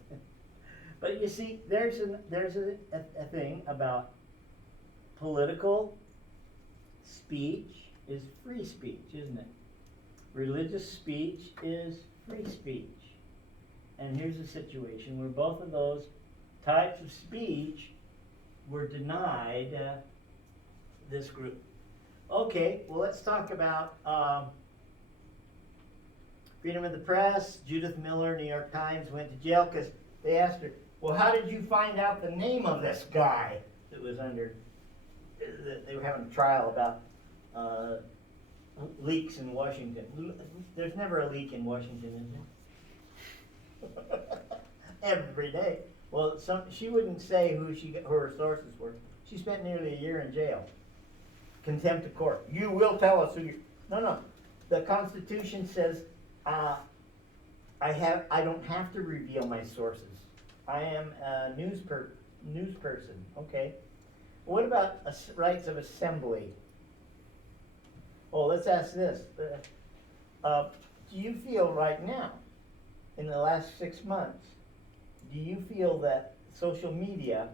But you see, there's a thing about political speech is free speech, isn't it? Religious speech is free speech. And here's a situation where both of those types of speech were denied this group. Okay, well, let's talk about freedom of the press. Judith Miller, New York Times, went to jail because they asked her, well, how did you find out the name of this guy that was under, they were having a trial about leaks in Washington. There's never a leak in Washington, is there? Every day. Well, she wouldn't say who her sources were. She spent nearly a year in jail. Contempt of court. You will tell us who you. No. The Constitution says I don't have to reveal my sources. I am a news person. Okay. What about rights of assembly? Oh, let's ask this. Do you feel right now, in the last 6 months, do you feel that social media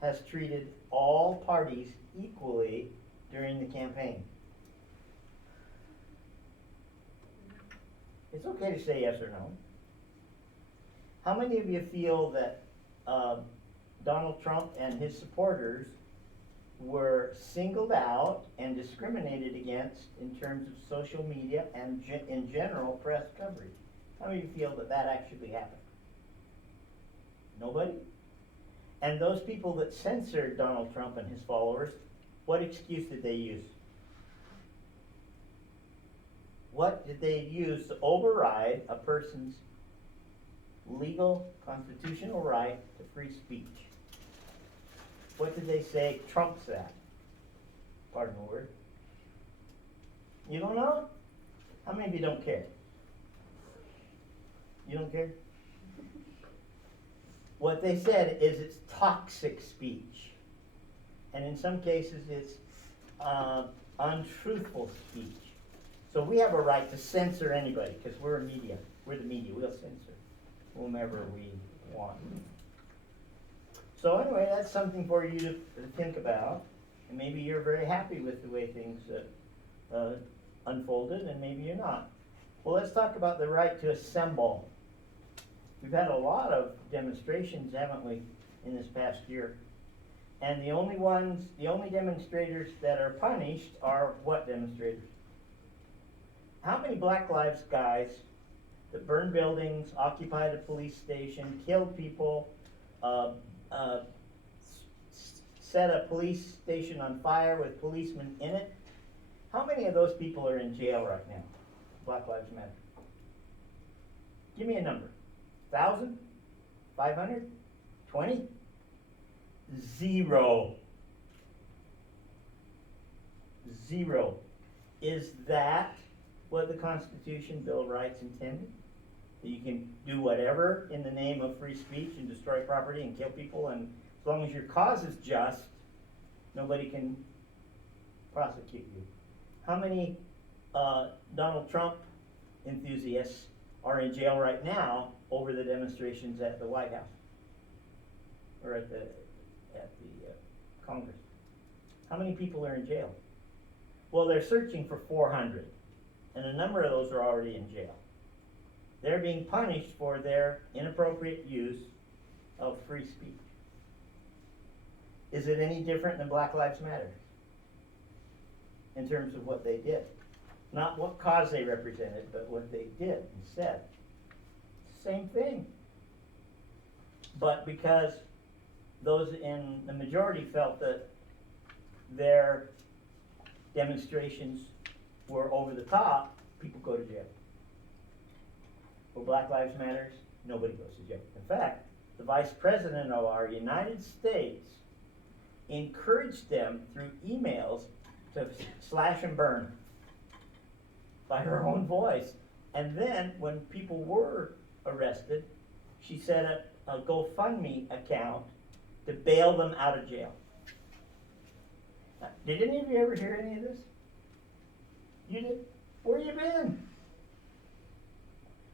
has treated all parties equally during the campaign? It's okay to say yes or no. How many of you feel that Donald Trump and his supporters were were singled out and discriminated against in terms of social media and in general press coverage. How many of you feel that that actually happened? Nobody? And those people that censored Donald Trump and his followers, what excuse did they use? What did they use to override a person's legal constitutional right to free speech? What did they say trumps that? Pardon the word. You don't know? How many of you don't care? You don't care? What they said is it's toxic speech. And in some cases it's untruthful speech. So we have a right to censor anybody because we're media. We're the media. We'll censor whomever we want. So anyway, that's something for you to think about. And maybe you're very happy with the way things unfolded, and maybe you're not. Well, let's talk about the right to assemble. We've had a lot of demonstrations, haven't we, in this past year? And the only demonstrators that are punished are what demonstrators? How many Black Lives guys that burned buildings, occupied a police station, killed people, set a police station on fire with policemen in it? How many of those people are in jail right now? Black Lives Matter. Give me a number. 1,000? 500? 20? 0. 0. Is that what the Constitution, Bill of Rights intended? That you can do whatever in the name of free speech and destroy property and kill people, and as long as your cause is just, nobody can prosecute you. How many Donald Trump enthusiasts are in jail right now over the demonstrations at the White House or at the Congress? How many people are in jail? Well, they're searching for 400, and a number of those are already in jail. They're being punished for their inappropriate use of free speech. Is it any different than Black Lives Matter in terms of what they did? Not what cause they represented, but what they did and said. Same thing. But because those in the majority felt that their demonstrations were over the top, people go to jail. For Black Lives Matter, nobody goes to jail. In fact, the Vice President of our United States encouraged them through emails to slash and burn by her own voice. And then when people were arrested, she set up a GoFundMe account to bail them out of jail. Now, did any of you ever hear any of this? You did? Where you been?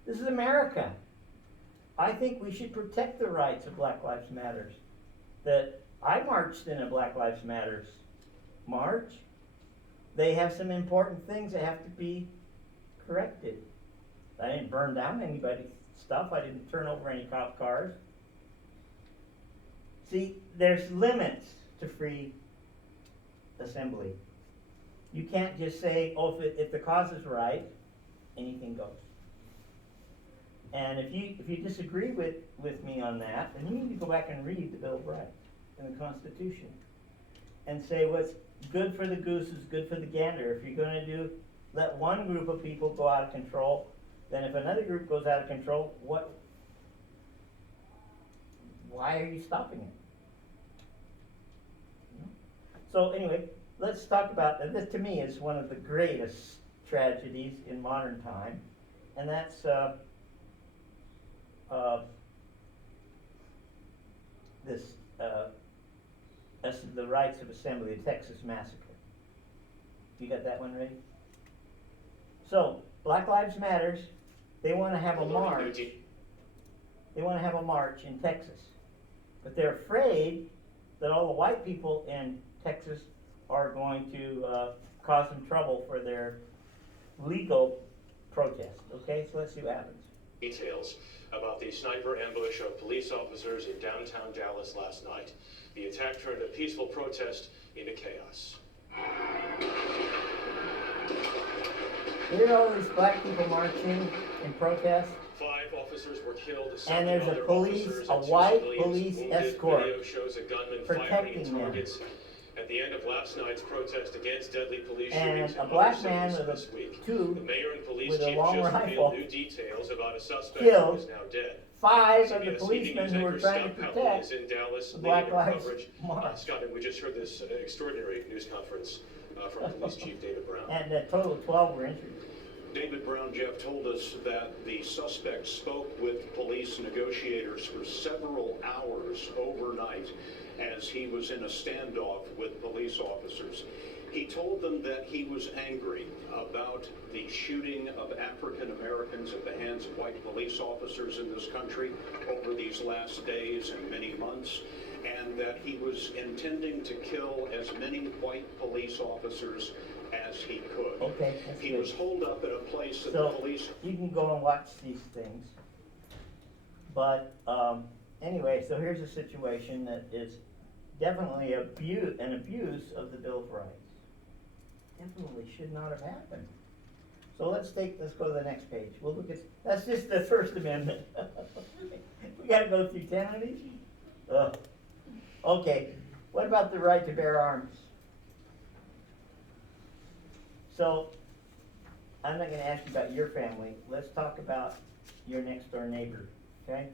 This is America. I think we should protect the rights of Black Lives Matter. That I marched in a Black Lives Matter march. They have some important things that have to be corrected. I didn't burn down anybody's stuff. I didn't turn over any cop cars. See, there's limits to free assembly. You can't just say, oh, if the cause is right, anything goes. And if you disagree with me on that, then you need to go back and read the Bill of Rights and the Constitution and say what's good for the goose is good for the gander. If you're going to let one group of people go out of control, then if another group goes out of control, why are you stopping it? So anyway, let's talk about, this to me is one of the greatest tragedies in modern time, and that's the rights of assembly, the Texas Massacre. You got that one ready? So, Black Lives Matter, they want to have a march. They want to have a march in Texas. But they're afraid that all the white people in Texas are going to cause them trouble for their legal protest. Okay, so let's see what happens. Details about the sniper ambush of police officers in downtown Dallas last night. The attack turned a peaceful protest into chaos. Here's all these black people marching in protest. 5 officers were killed. And there's a other police, officers a and 2 white civilians police wounded. escort Video shows a gunman firing protecting them. targets at the end of last night's protest against deadly police And shootings a in black other man cities with this a week. tube The mayor and police with a chief long just rifle revealed new details about a suspect killed who is now dead. 5 of the CBS policemen news who were anchor trying to Scott Powell protect is in Dallas the Black leading our Lives coverage. March. Scott, and we just heard this extraordinary news conference from Police Chief David Brown. And a total of 12 were injured. David Brown, Jeff, told us that the suspect spoke with police negotiators for several hours overnight as he was in a standoff with police officers. He told them that he was angry about the shooting of African Americans at the hands of white police officers in this country over these last days and many months, and that he was intending to kill as many white police officers as he could. Okay, that's He good. was holed up at a place that So the police... you can go and watch these things. But anyway, so here's a situation that is definitely an abuse of the Bill of Rights. Definitely should not have happened. So let's go to the next page. We'll look at, that's just the First Amendment. We gotta go through 10 of these? Ugh. Okay, what about the right to bear arms? So, I'm not gonna ask you about your family, let's talk about your next door neighbor, okay?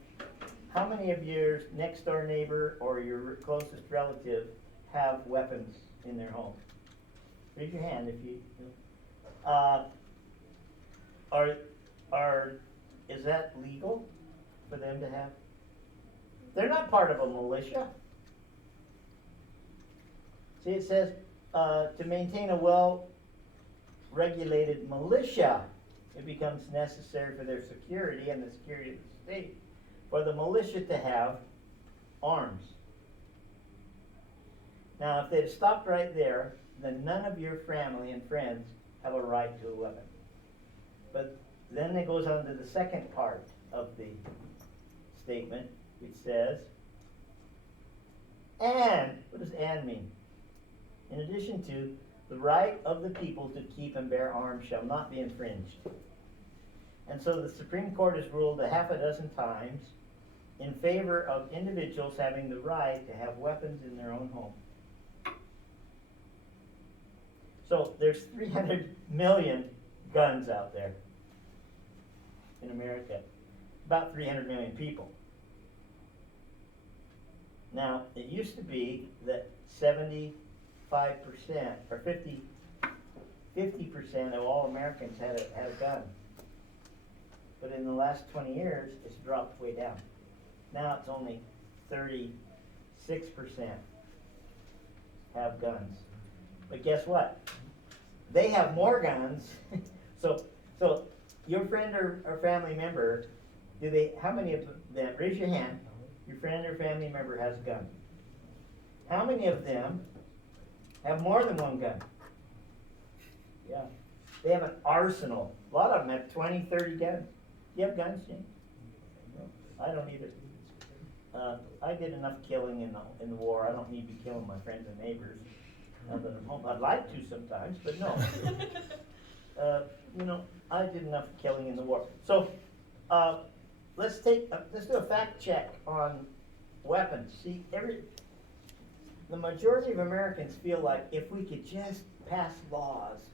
How many of your next door neighbor or your closest relative have weapons in their home? Raise your hand if you, is that legal for them to have? They're not part of a militia. See, it says, to maintain a well-regulated militia, it becomes necessary for their security and the security of the state for the militia to have arms. Now, if they'd stopped right there, then none of your family and friends have a right to a weapon. But then it goes on to the second part of the statement, which says, and, what does and mean? In addition to, the right of the people to keep and bear arms shall not be infringed. And so the Supreme Court has ruled a half a dozen times in favor of individuals having the right to have weapons in their own home. So there's 300 million guns out there in America, about 300 million people. Now, it used to be that 75% or 50% of all Americans had a gun. But in the last 20 years, it's dropped way down. Now it's only 36% have guns. But guess what? They have more guns. So your friend or family member, how many of them, raise your hand, your friend or family member has a gun. How many of them have more than one gun? Yeah. They have an arsenal. A lot of them have 20, 30 guns. Do you have guns, Jane? No, I don't either. I did enough killing in the war. I don't need to be killing my friends and neighbors now that I'm home. I'd like to sometimes, but no. I did enough killing in the war. So let's do a fact check on weapons. See, the majority of Americans feel like if we could just pass laws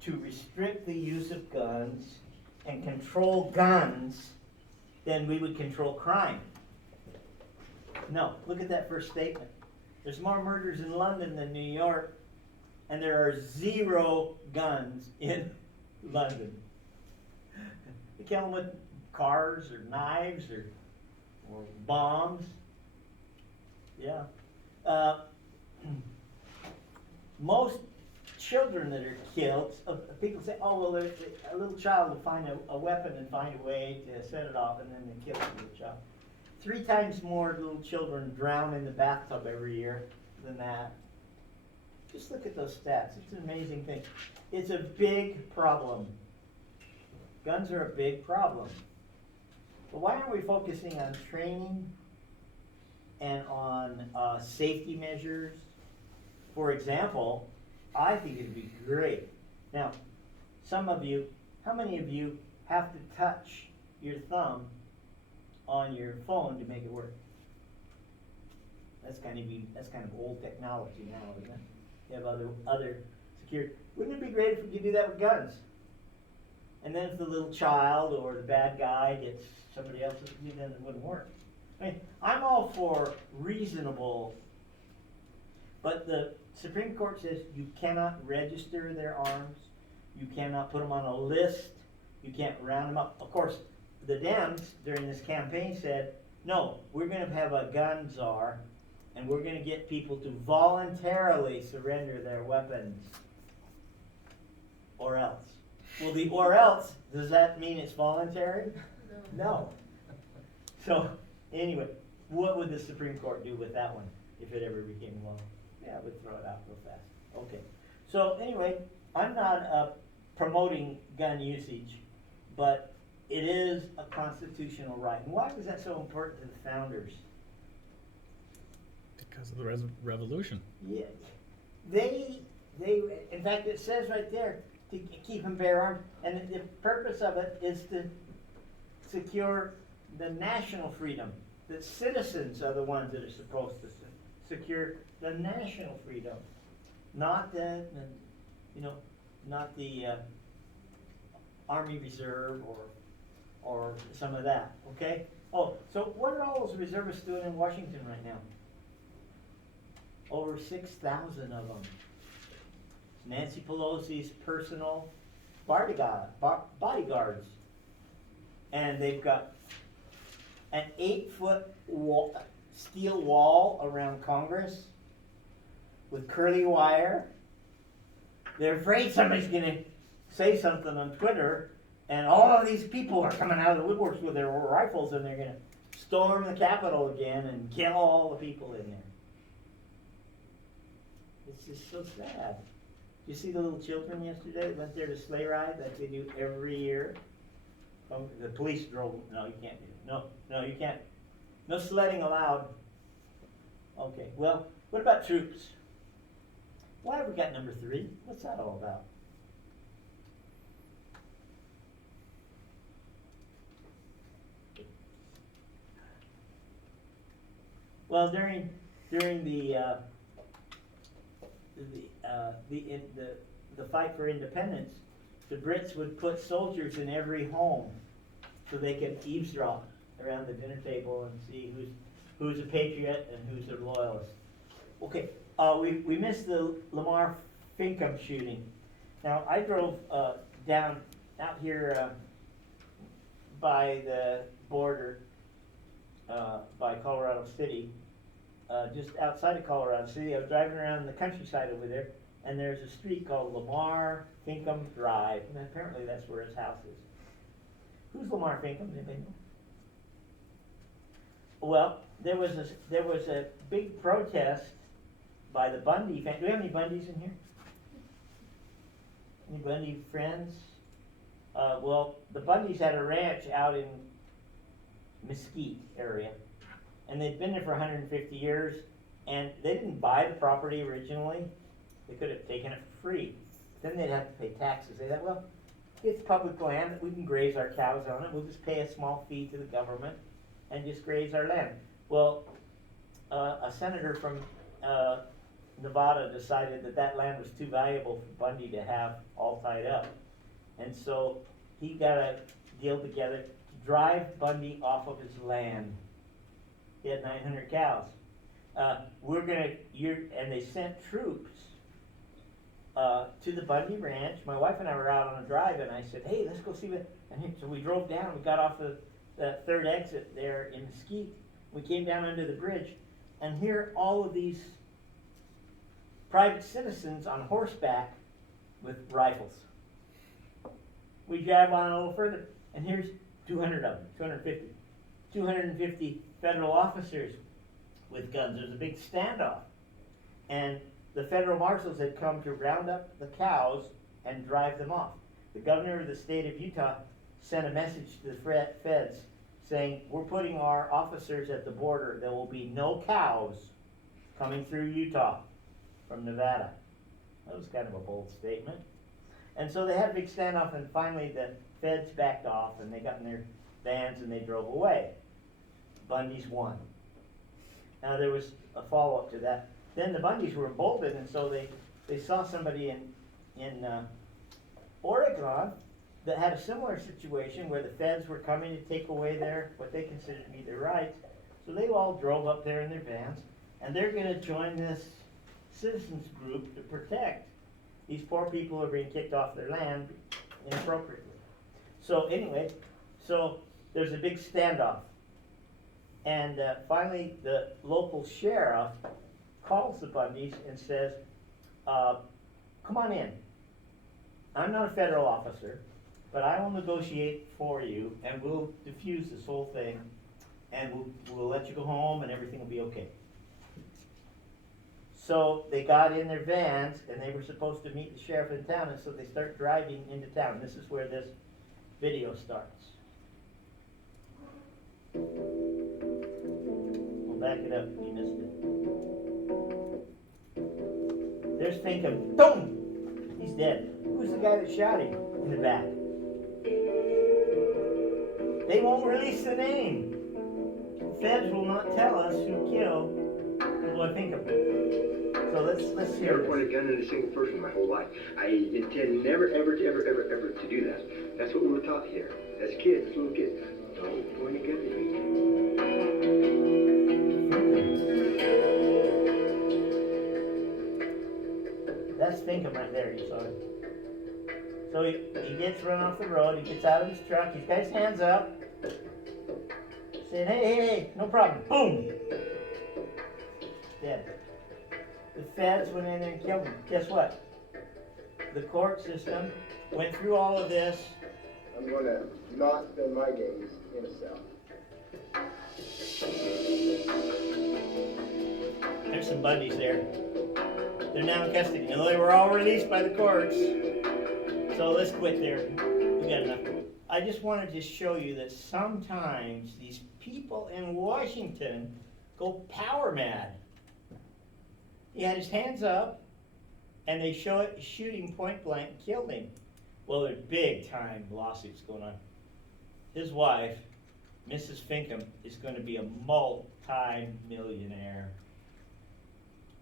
to restrict the use of guns and control guns, then we would control crime. No, look at that first statement. There's more murders in London than New York, and there are 0 guns in London. They kill them with cars or knives or bombs. Yeah. Most children that are killed, people say, oh, well, a little child will find a weapon and find a way to set it off, and then they kill the little child. 3 times more little children drown in the bathtub every year than that. Just look at those stats. It's an amazing thing. It's a big problem. Guns are a big problem. But why aren't we focusing on training and on safety measures for example, I think it'd be great. Now, some of you, how many of you have to touch your thumb on your phone to make it work? That's kind of old technology now, isn't it? You have other security. Wouldn't it be great if we could do that with guns? And then if the little child or the bad guy gets somebody else's, then it wouldn't work. I mean, I'm all for reasonable, but the Supreme Court says you cannot register their arms, you cannot put them on a list, you can't round them up. Of course, the Dems during this campaign said, no, we're going to have a gun czar, and we're going to get people to voluntarily surrender their weapons, or else. Well, the or else, does that mean it's voluntary? No. So, anyway, what would the Supreme Court do with that one if it ever became law? Yeah, it would throw it out real fast. Okay. So, anyway, I'm not promoting gun usage, but it is a constitutional right. And why was that so important to the founders? Because of the revolution. Yeah. They, in fact, it says right there, to keep and bear arms, and the purpose of it is to secure the national freedom. That citizens are the ones that are supposed to secure the national freedom, not the, not the Army Reserve or some of that. Okay. Oh, so what are all those reservists doing in Washington right now? Over 6,000 of them. Nancy Pelosi's personal bodyguards. And they've got an 8-foot steel wall around Congress with curly wire. They're afraid somebody's going to say something on Twitter, and all of these people are coming out of the woodworks with their rifles, and they're going to storm the Capitol again and kill all the people in there. It's just so sad. You see the little children yesterday went there to sleigh ride like they do every year? Oh, the police drove. No, you can't do it. No, you can't. No sledding allowed. Okay, well, what about troops? Why have we got number 3? What's that all about? Well, during the fight for independence, the Brits would put soldiers in every home so they could eavesdrop around the dinner table and see who's a patriot and who's a loyalist. Okay, we missed the Lamar Finkham shooting. Now, I drove down out here by the border by Colorado City, just outside of Colorado City. I was driving around the countryside over there, and there's a street called Lamar Finkham Drive, and apparently that's where his house is. Who's Lamar Finkham? Anybody know? Well, there was a big protest by the Bundy family. Do we have any Bundys in here? Any Bundy friends? Well, the Bundys had a ranch out in Mesquite area, and they'd been there for 150 years, and they didn't buy the property originally. They could have taken it for free. Then they'd have to pay taxes. They thought, well, it's public land, we can graze our cows on it, we'll just pay a small fee to the government and just graze our land. Well, a senator from Nevada decided that land was too valuable for Bundy to have all tied up. And so he got a deal together to drive Bundy off of his land. He had 900 cows. And they sent troops to the Bundy Ranch. My wife and I were out on a drive, and I said, hey, let's go see what, and so we drove down, we got off the third exit there in Mesquite. We came down under the bridge, and here all of these private citizens on horseback with rifles. We drive on a little further, and here's 200 of them, 250 federal officers with guns. There's a big standoff. And the federal marshals had come to round up the cows and drive them off. The governor of the state of Utah sent a message to the feds saying, we're putting our officers at the border. There will be no cows coming through Utah. from Nevada. That was kind of a bold statement. And so they had a big standoff, and finally the feds backed off, and they got in their vans and they drove away. Bundy's won. Now there was a follow-up to that. Then the Bundys were emboldened, and so they saw somebody in Oregon that had a similar situation where the feds were coming to take away what they considered to be their rights. So they all drove up there in their vans, and they're going to join this citizens group to protect these poor people who are being kicked off their land inappropriately. So anyway, there's a big standoff. And finally, the local sheriff calls the Bundys and says, come on in. I'm not a federal officer, but I will negotiate for you, and we'll diffuse this whole thing, and we'll let you go home, and everything will be okay. So they got in their vans, and they were supposed to meet the sheriff in town, and so they start driving into town. This is where this video starts. We'll back it up if you missed it. There's Finkham. Boom! He's dead. Who's the guy that shot him in the back? They won't release the name. The feds will not tell us who killed the boy Finkham. So let's hear Never pointed a gun at a single person my whole life. I intend never, ever to do that. That's what we were taught here. As kids, little kids. Don't point a gun at me. That's Finkham right there, you saw it. So he gets run off the road, he gets out of his truck, he's got his hands up, saying, hey, no problem. Boom! Dead. The feds went in there and killed him. Guess what? The court system went through all of this. I'm going to not spend my days in a cell. There's some Bundys there. They're now in custody. You know, they were all released by the courts. So let's quit there. We got enough. I just wanted to show you that sometimes these people in Washington go power mad. He had his hands up, and they shoot him point blank and killed him. Well, there's big time lawsuits going on. His wife, Mrs. Finkham, is going to be a multi-millionaire.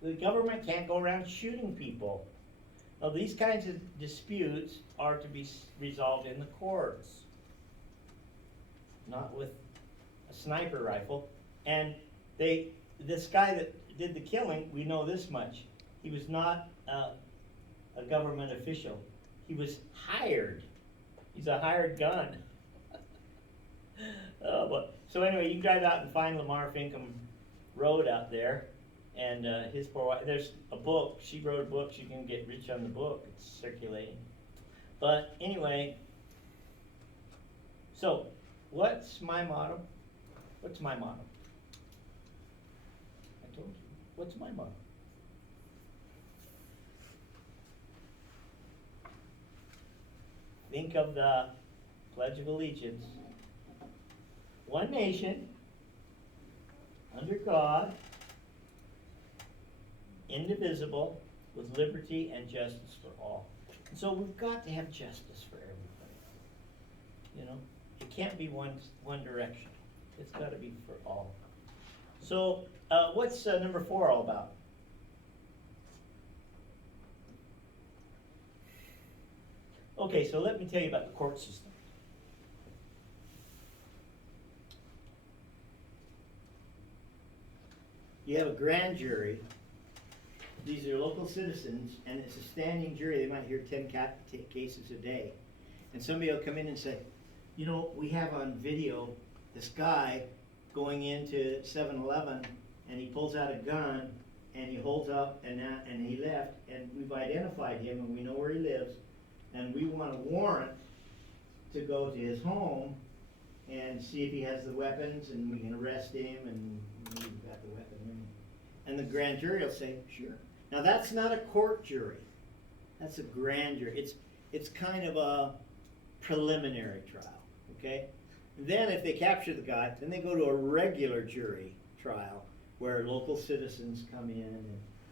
The government can't go around shooting people. Now, these kinds of disputes are to be resolved in the courts, not with a sniper rifle. And this guy that did the killing, we know this much. He was not a government official. He was hired. He's a hired gun. So anyway, you drive out and find Lamar Finkham Road out there, and his poor wife. There's a book. She wrote a book. She can get rich on the book. It's circulating. But anyway, so what's my motto? What's my motto? I told you. What's my motto? Think of the Pledge of Allegiance. One nation, under God, indivisible, with liberty and justice for all. And so we've got to have justice for everybody. You know, it can't be one direction. It's got to be for all. So what's number 4 all about? Okay, so let me tell you about the court system. You have a grand jury. These are local citizens, and it's a standing jury. They might hear 10 cases a day. And somebody will come in and say, you know, we have on video this guy going into 7-Eleven, and he pulls out a gun, and he holds up, and he left, and we've identified him, and we know where he lives, and we want a warrant to go to his home and see if he has the weapons, and we can arrest him, and we've got the weapon. And the grand jury will say, sure. Now that's not a court jury. That's a grand jury. It's kind of a preliminary trial, okay? Then if they capture the guy, then they go to a regular jury trial where local citizens come in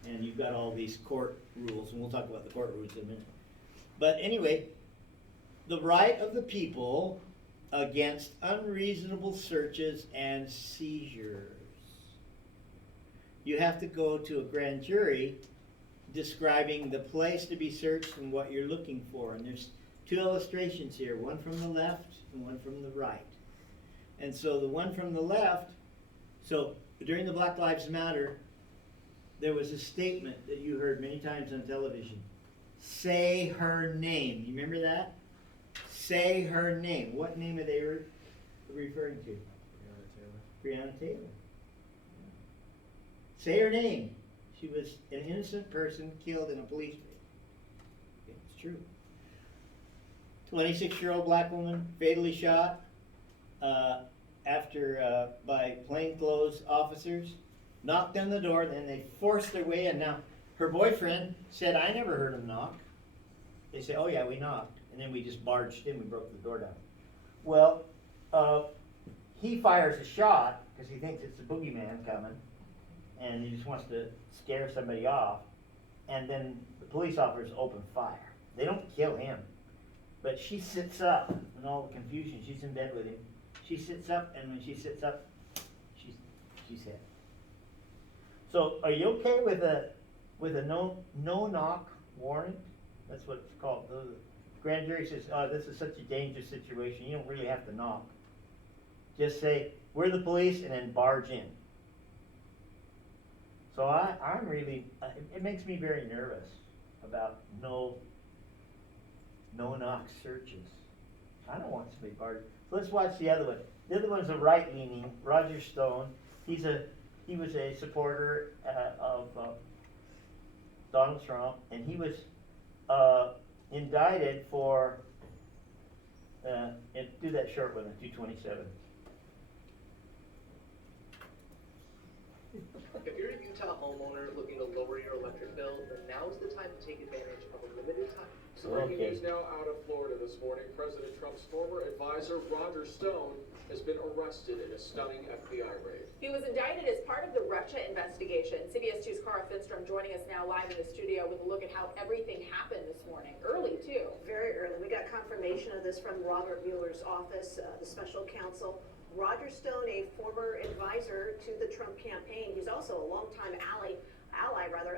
And you've got all these court rules, and we'll talk about the court rules in a minute. But anyway, the right of the people against unreasonable searches and seizures. You have to go to a grand jury describing the place to be searched and what you're looking for. And there's two illustrations here, one from the left and one from the right. And so the one from the left, so during the Black Lives Matter, there was a statement that you heard many times on television. Say her name. You remember that? Say her name. What name are they referring to? Breonna Taylor. Say her name. She was an innocent person killed in a police raid. It's true. 26-year-old black woman fatally shot by plainclothes officers. Knocked on the door, then they forced their way in. Now, her boyfriend said, I never heard him knock. They said, oh yeah, we knocked. And then we just barged in, we broke the door down. Well, he fires a shot because he thinks it's the boogeyman coming. And he just wants to scare somebody off. And then the police officers open fire. They don't kill him. But she sits up in all the confusion. She's in bed with him. She sits up, and when she sits up, she's hit. So, are you okay with a no knock warrant? That's what it's called. The grand jury says, "Oh, this is such a dangerous situation. You don't really have to knock. Just say we're the police, and then barge in." So I'm really. It makes me very nervous about no knock searches. I don't want somebody barge. So let's watch the other one. The other one's a right-leaning Roger Stone. He was a supporter of Donald Trump, and he was indicted for, do that short one, 227. If you're a Utah homeowner looking to lower your electric bill, then now's the time to take advantage of a limited time. Breaking news now out of Florida this morning. President Trump's former advisor, Roger Stone, has been arrested in a stunning FBI raid. He was indicted as part of the Russia investigation. CBS 2's Cara Finstrom joining us now live in the studio with a look at how everything happened this morning. Early, too. Very early. We got confirmation of this from Robert Mueller's office, the special counsel. Roger Stone, a former advisor to the Trump campaign. He's also a longtime ally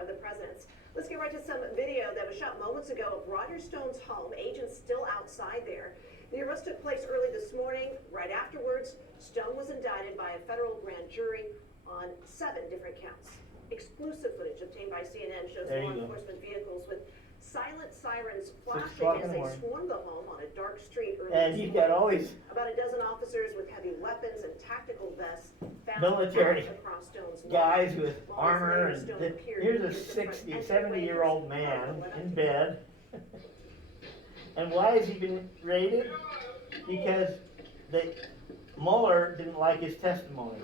of the president's. Let's get right to some video that was shot moments ago of Roger Stone's home. Agents still outside there. The arrest took place early this morning. Right afterwards, Stone was indicted by a federal grand jury on 7 different counts. Exclusive footage obtained by CNN shows law enforcement vehicles with silent sirens flashing as they swarmed the home on a dark street early and this you've morning. got always About a dozen officers with heavy weapons and tactical vests found military across Stone's guys lawn. with Lawless armor, neighbors and Stone appeared here's near a the front 60, entryway. 70-year-old man in bed. And why has he been raided? Because Mueller didn't like his testimony.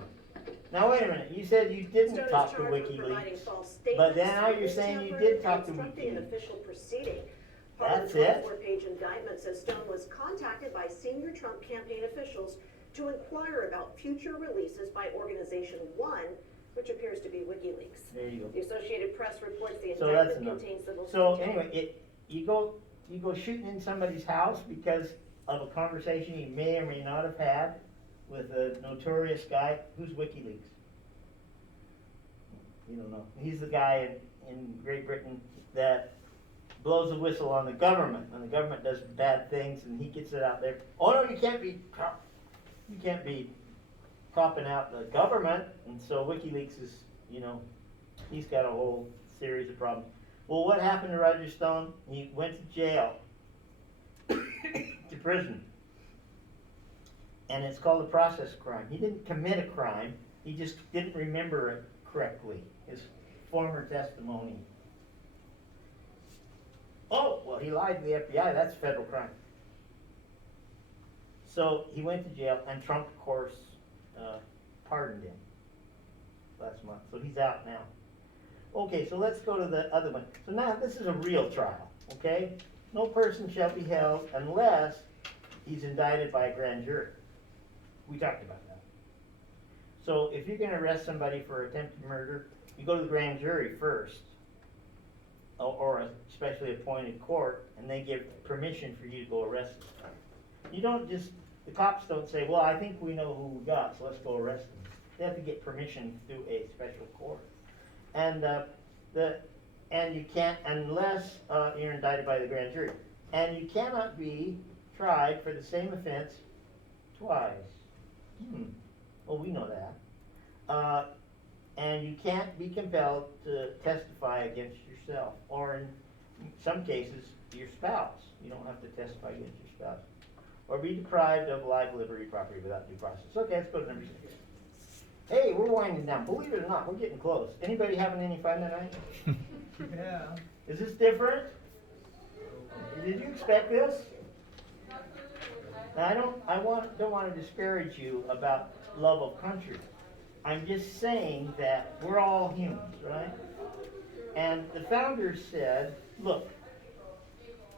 Now wait a minute, you said you didn't Stone talk is to charged with providing WikiLeaks, false but statements, then now you're saying you did talk to obstructing an WikiLeaks. official proceeding. Part That's of the it? 24-page indictment says Stone was contacted by senior Trump campaign officials to inquire about future releases by Organization 1, which appears to be WikiLeaks. There you go. The Associated Press reports the So that's indictment enough. contains the most So detailed- anyway, you go shooting in somebody's house because of a conversation you may or may not have had with a notorious guy. Who's WikiLeaks? You don't know. He's the guy in Great Britain that blows a whistle on the government when the government does bad things, and he gets it out there. Oh no, you can't be propping out the government. And so WikiLeaks is, he's got a whole series of problems. Well, what happened to Roger Stone? He went to jail, to prison. And it's called a process crime. He didn't commit a crime, he just didn't remember it correctly, his former testimony. Oh, well, he lied to the FBI, that's a federal crime. So he went to jail, and Trump, of course, pardoned him last month. So he's out now. Okay, so let's go to the other one. So now this is a real trial, okay? No person shall be held unless he's indicted by a grand jury. We talked about that. So if you're going to arrest somebody for attempted murder, you go to the grand jury first, or a specially appointed court, and they give permission for you to go arrest them. You don't just, the cops don't say, well, I think we know who we got, so let's go arrest them. They have to get permission through a special court. And and you can't, unless you're indicted by the grand jury. And you cannot be tried for the same offense twice. Well, we know that. And you can't be compelled to testify against yourself, or in some cases, your spouse. You don't have to testify against your spouse. Or be deprived of life, liberty, property without due process. Okay, let's go to number 6. Hey, we're winding down. Believe it or not, we're getting close. Anybody having any fun tonight? Yeah. Is this different? Did you expect this? Now, don't want to disparage you about love of country. I'm just saying that we're all humans, right? And the founders said, look,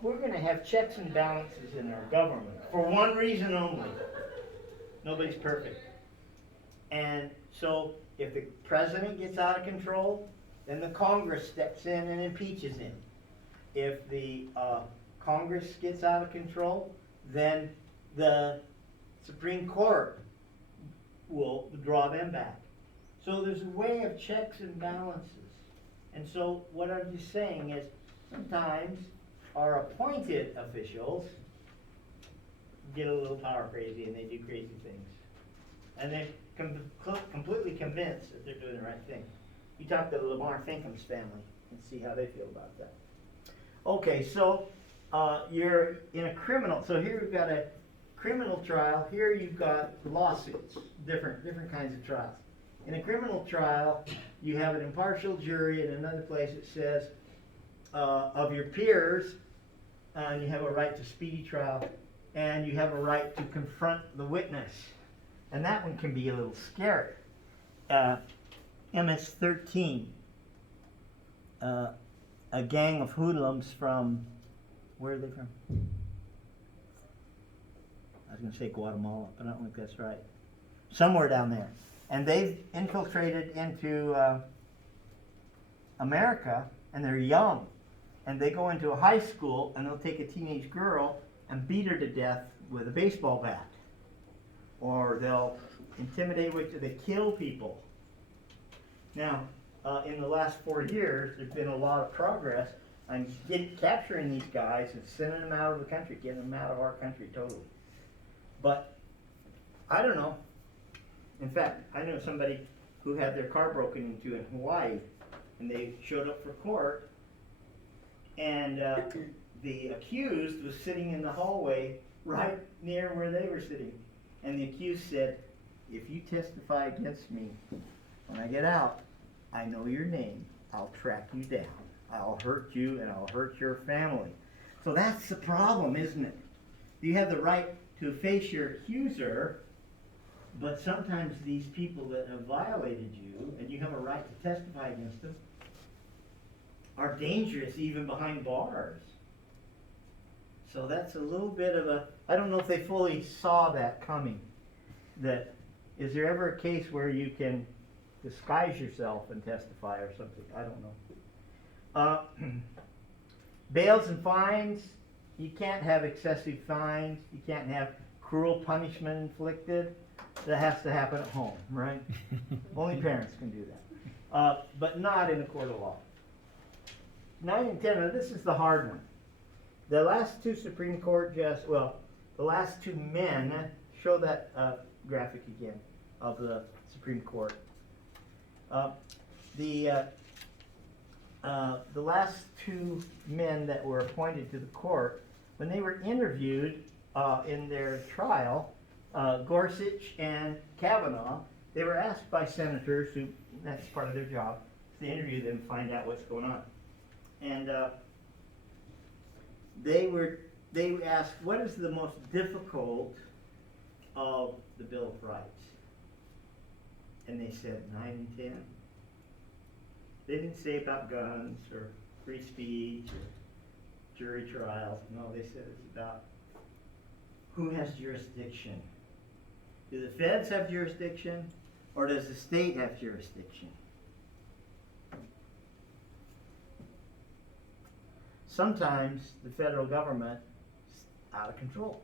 we're going to have checks and balances in our government for one reason only. Nobody's perfect. And so if the president gets out of control, then the Congress steps in and impeaches him. If the Congress gets out of control, then the Supreme Court will draw them back. So there's a way of checks and balances. And so what I'm just saying is sometimes our appointed officials get a little power crazy and they do crazy things. And they're completely convinced that they're doing the right thing. You talk to the Lamar Finkham's family and see how they feel about that. Okay, so you're in a criminal, so here we've got a criminal trial. Here you've got lawsuits, different kinds of trials. In a criminal trial, you have an impartial jury. In another place it says of your peers, and you have a right to speedy trial, and you have a right to confront the witness. And that one can be a little scary. MS-13, a gang of hoodlums from, where are they from? I was going to say Guatemala, but I don't think that's right. Somewhere down there. And they've infiltrated into America, and they're young. And they go into a high school, and they'll take a teenage girl and beat her to death with a baseball bat. Or they'll intimidate her, they kill people. Now, in the last 4 years, there's been a lot of progress on capturing these guys and sending them out of the country, getting them out of our country totally. But, I don't know. In fact, I know somebody who had their car broken into in Hawaii, and they showed up for court, and the accused was sitting in the hallway right near where they were sitting. And the accused said, if you testify against me, when I get out, I know your name. I'll track you down. I'll hurt you and I'll hurt your family. So that's the problem, isn't it? You have the right to face your accuser, but sometimes these people that have violated you, and you have a right to testify against them, are dangerous even behind bars. So that's a little bit of a, I don't know if they fully saw that coming. That, is there ever a case where you can disguise yourself and testify or something? I don't know. Bails and fines, you can't have excessive fines. You can't have cruel punishment inflicted. That has to happen at home, right? Only parents can do that. But not in a court of law. 9 and 10, now this is the hard one. The last two Supreme Court justices, well, the last two men, show that graphic again of the Supreme Court. The last two men that were appointed to the court, when they were interviewed in their trial, Gorsuch and Kavanaugh, they were asked by senators, who that's part of their job, to interview them and find out what's going on. And they asked, what is the most difficult of the Bill of Rights? And they said 9 and 10. They didn't say about guns or free speech or jury trials. No, they said it's about who has jurisdiction. Do the feds have jurisdiction, or does the state have jurisdiction? sometimes the federal government is out of control.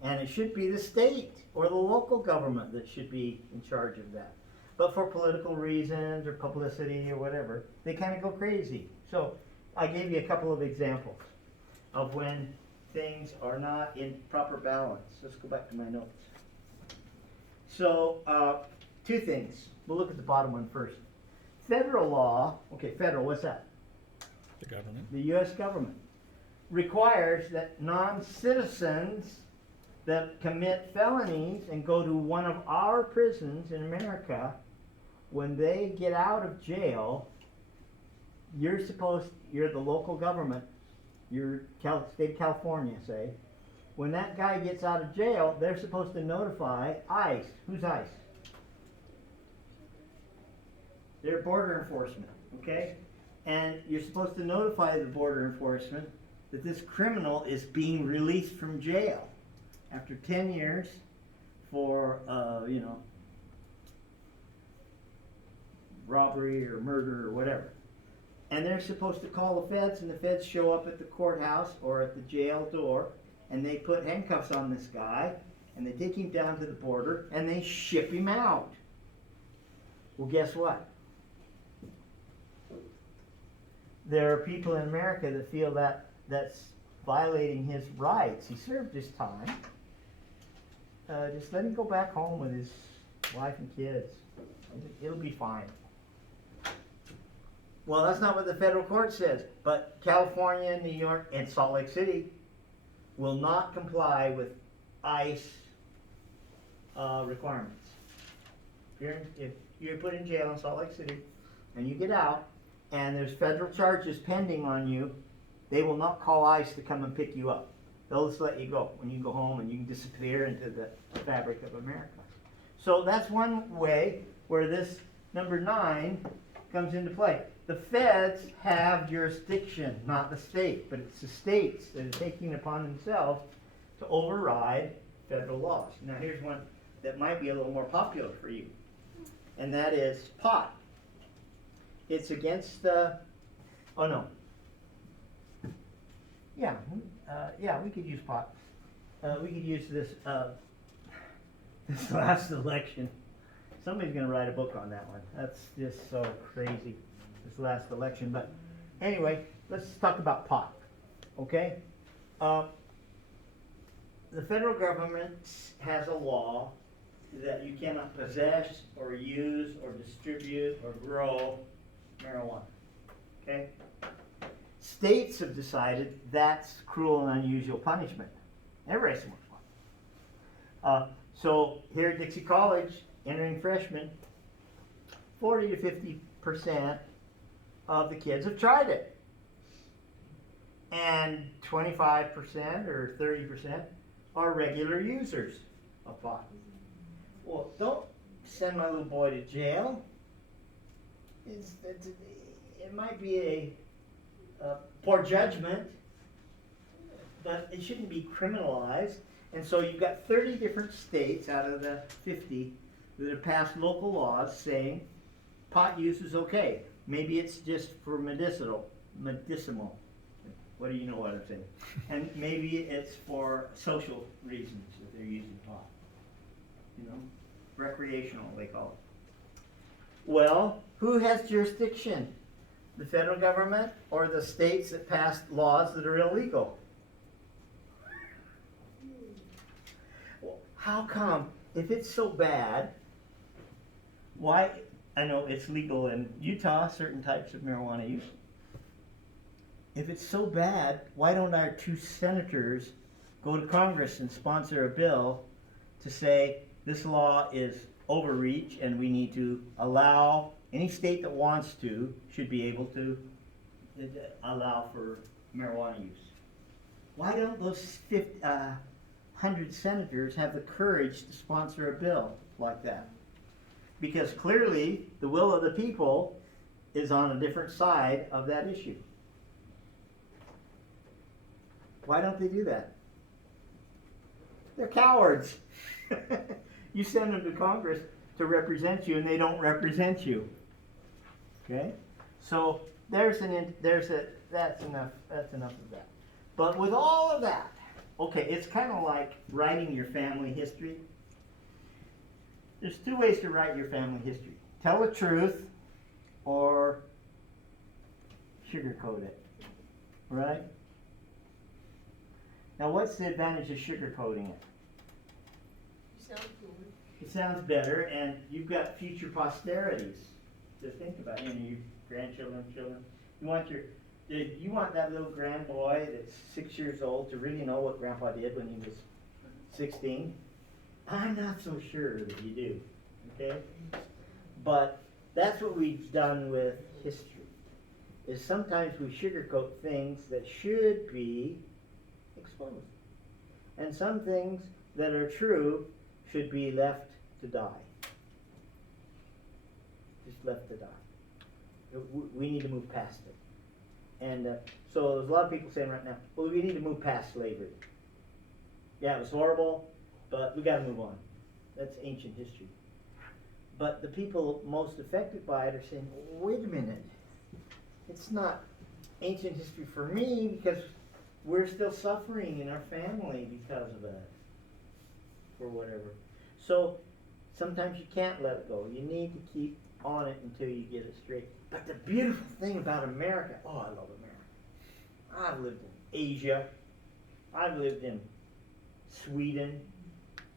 And it should be the state or the local government that should be in charge of that. But for political reasons or publicity or whatever, they kind of go crazy. So I gave you a couple of examples of when things are not in proper balance. Let's go back to my notes. So, two things. We'll look at the bottom one first. Federal law, okay, federal, what's that? The government. The U.S. government requires that non-citizens that commit felonies and go to one of our prisons in America, when they get out of jail, you're the local government, your state of California, say, when that guy gets out of jail, they're supposed to notify ICE. Who's ICE? They're border enforcement, okay? And you're supposed to notify the border enforcement that this criminal is being released from jail after 10 years for, robbery or murder or whatever. And they're supposed to call the feds, and the feds show up at the courthouse or at the jail door, and they put handcuffs on this guy, and they take him down to the border, and they ship him out. Well, guess what? There are people in America that feel that that's violating his rights. He served his time. Just let him go back home with his wife and kids. It'll be fine. Well, that's not what the federal court says, but California, New York, and Salt Lake City will not comply with ICE requirements. If you're put in jail in Salt Lake City and you get out and there's federal charges pending on you, they will not call ICE to come and pick you up. They'll just let you go when you go home and you can disappear into the fabric of America. So that's one way where this number 9 comes into play. The feds have jurisdiction, not the state, but it's the states that are taking it upon themselves to override federal laws. Now here's one that might be a little more popular for you, and that is pot. It's against we could use pot. We could use this this last election. Somebody's going to write a book on that one. That's just so crazy, this last election. But anyway, let's talk about pot, okay? The federal government has a law that you cannot possess or use or distribute or grow marijuana, okay? States have decided that's cruel and unusual punishment. Everybody smokes pot. So here at Dixie College, entering freshmen, 40 to 50% of the kids have tried it. And 25% or 30% are regular users of pot. Well, don't send my little boy to jail. It might be a poor judgment, but it shouldn't be criminalized. And so you've got 30 different states out of the 50 that have passed local laws saying pot use is okay. Maybe it's just for medicinal. What do you know what I'm saying? And maybe it's for social reasons that they're using pot. Recreational, they call it. Well, who has jurisdiction? The federal government or the states that passed laws that are illegal? Well, how come, if it's so bad, why, I know it's legal in Utah, certain types of marijuana use. If it's so bad, why don't our 2 senators go to Congress and sponsor a bill to say this law is overreach and we need to allow any state that wants to should be able to allow for marijuana use? Why don't those 100 senators have the courage to sponsor a bill like that? Because clearly the will of the people is on a different side of that issue. Why don't they do that? They're cowards. You send them to Congress to represent you and they don't represent you. Okay? So there's that's enough of that. But with all of that, okay, it's kind of like writing your family history. There's two ways to write your family history. Tell the truth or sugarcoat it, right? Now what's the advantage of sugarcoating it? It sounds better, and you've got future posterities to think about. You know, your grandchildren, children. You want that little grandboy that's 6 years old to really know what Grandpa did when he was 16? I'm not so sure that you do. Okay, but that's what we've done with history. Is sometimes we sugarcoat things that should be exposed, and some things that are true should be left to die. Just left to die. We need to move past it. And so there's a lot of people saying right now, well, we need to move past slavery. Yeah, it was horrible, but we got to move on. That's ancient history. But the people most affected by it are saying, wait a minute, it's not ancient history for me because we're still suffering in our family because of that, or whatever. So sometimes you can't let it go. You need to keep on it until you get it straight. But the beautiful thing about America, oh, I love America. I've lived in Asia. I've lived in Sweden.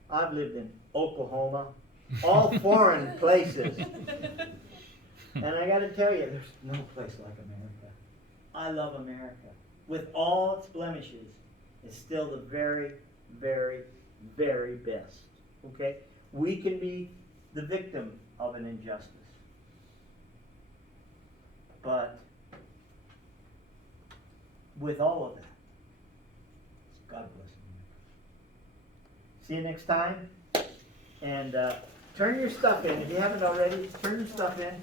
I've lived in Oklahoma. All foreign places. And I got to tell you, there's no place like America. I love America. With all its blemishes, it's still the very, very, very best. Okay? We can be the victim of an injustice. But with all of that, God bless America. See you next time. And turn your stuff in. If you haven't already, turn your stuff in.